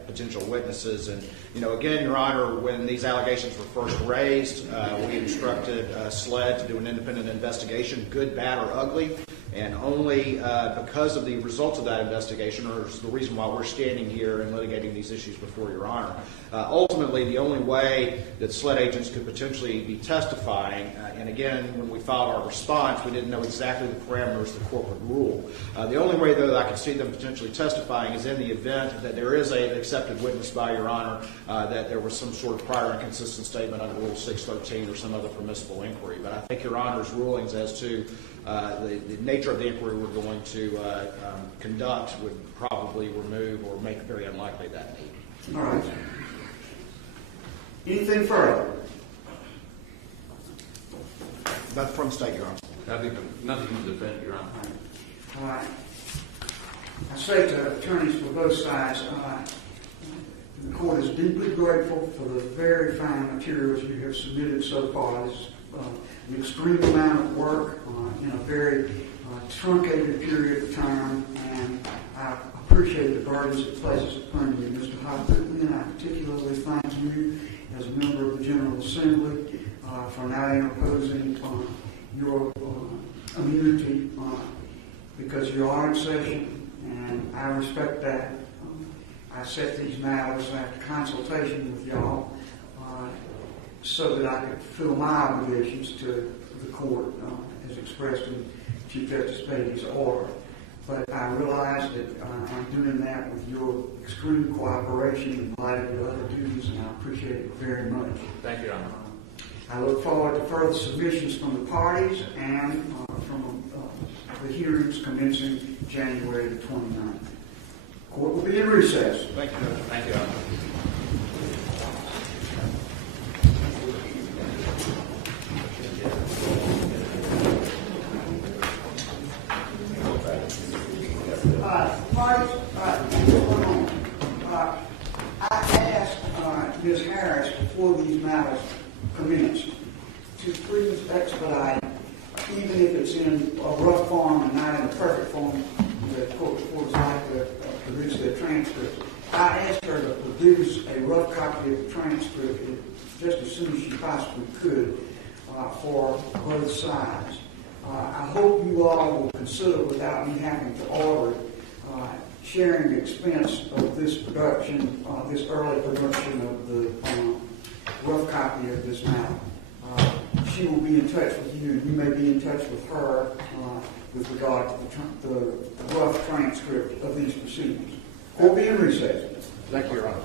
potential witnesses. And, again, Your Honor, when these allegations were first raised, we instructed SLED to do an independent investigation, good, bad, or ugly. And only because of the results of that investigation, or the reason why we're standing here and litigating these issues before Your Honor, ultimately the only way that SLED agents could potentially be testifying, and again, when we filed our response, we didn't know exactly the parameters of the corporate rule. The only way, though, that I could see them potentially testifying is in the event that there is an accepted witness by Your Honor, that there was some sort of prior inconsistent statement under Rule 613 or some other permissible inquiry. But I think Your Honor's rulings as to the nature of the inquiry we're going to conduct would probably remove or make very unlikely that need. All right. Anything further? Nothing from the state, Your Honor. Nothing to defend, Your Honor. All right. I say to attorneys for both sides, the court is deeply grateful for the very fine materials you have submitted so far. This an extreme amount of work in a very truncated period of time, and I appreciate the burdens it places upon you. Mr. Hopkins, I particularly thank you as a member of the General Assembly for not interposing your immunity because you are in session, and I respect that. I set these matters after consultation with y'all so that I could fulfill my obligations to the court as expressed in Chief Justice Beatty's order. But I realize that I'm doing that with your extreme cooperation in light of your other duties, and I appreciate it very much. Thank you, Your Honor. I look forward to further submissions from the parties and from the hearings commencing January the 29th. Court will be in recess. Thank you, Judge. Thank you, Your Honor. Parties, what's going on? I asked Ms. Harris before these matters commenced to please expedite, even if it's in a rough form and not in a perfect form, the court would like to produce their transcript. I asked her to produce a rough copy of the transcript just as soon as she possibly could for both sides. I hope you all will consider, without me having to order it, sharing the expense of this production, this early production of the rough copy of this matter. She will be in touch with you, and you may be in touch with her with regard to the rough transcript of these proceedings. We'll be in recess. Thank you, Your Honor.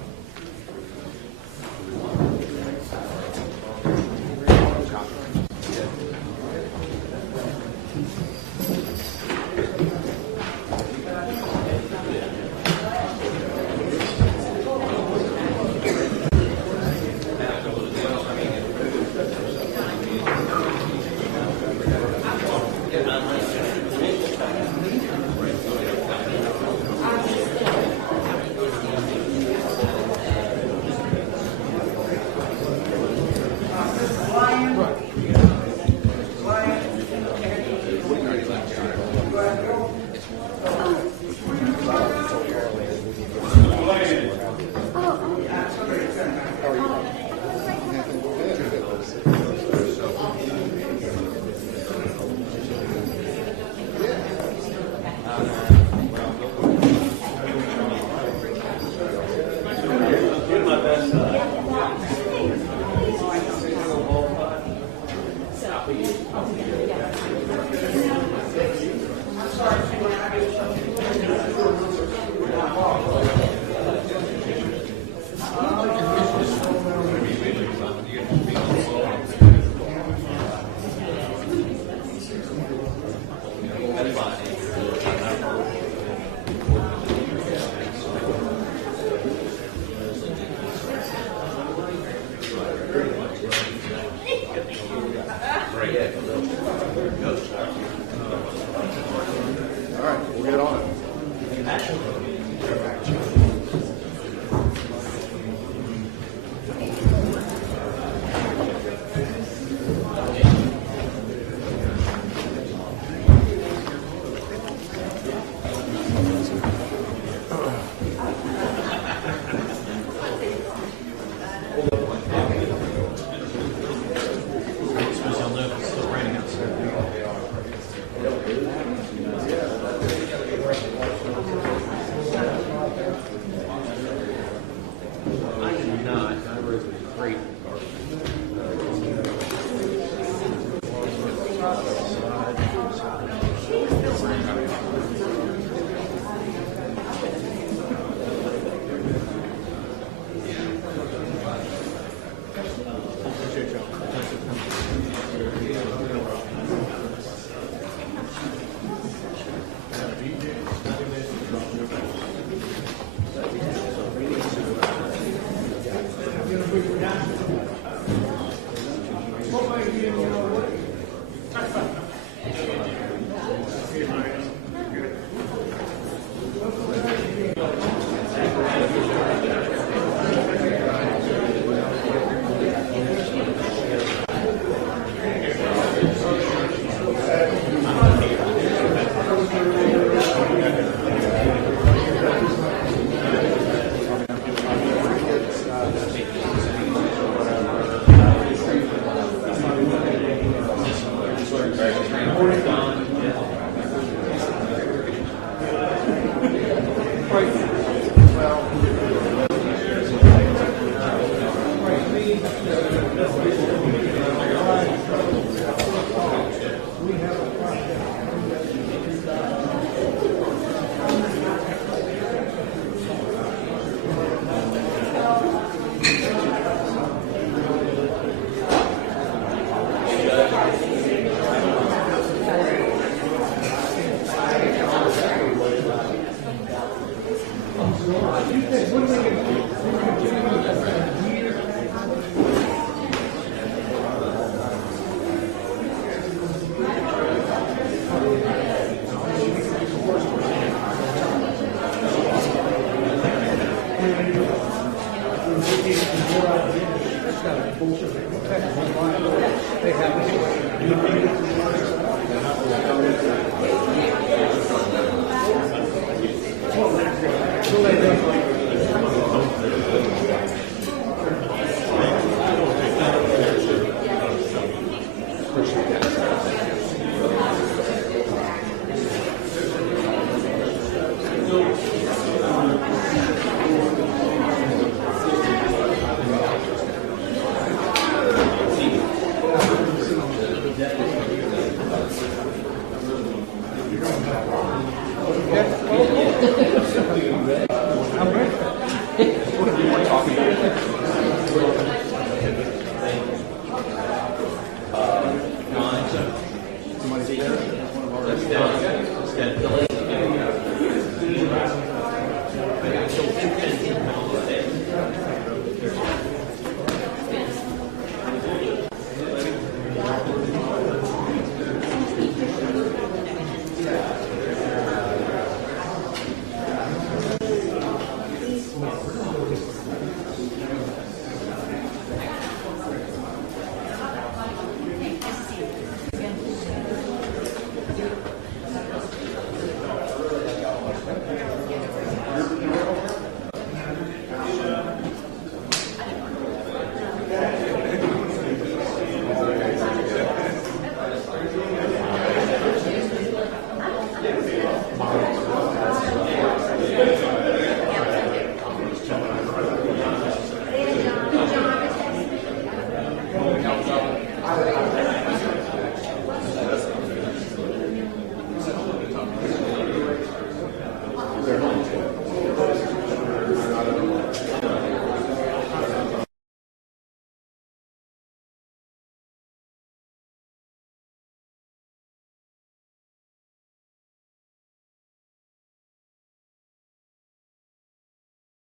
Let's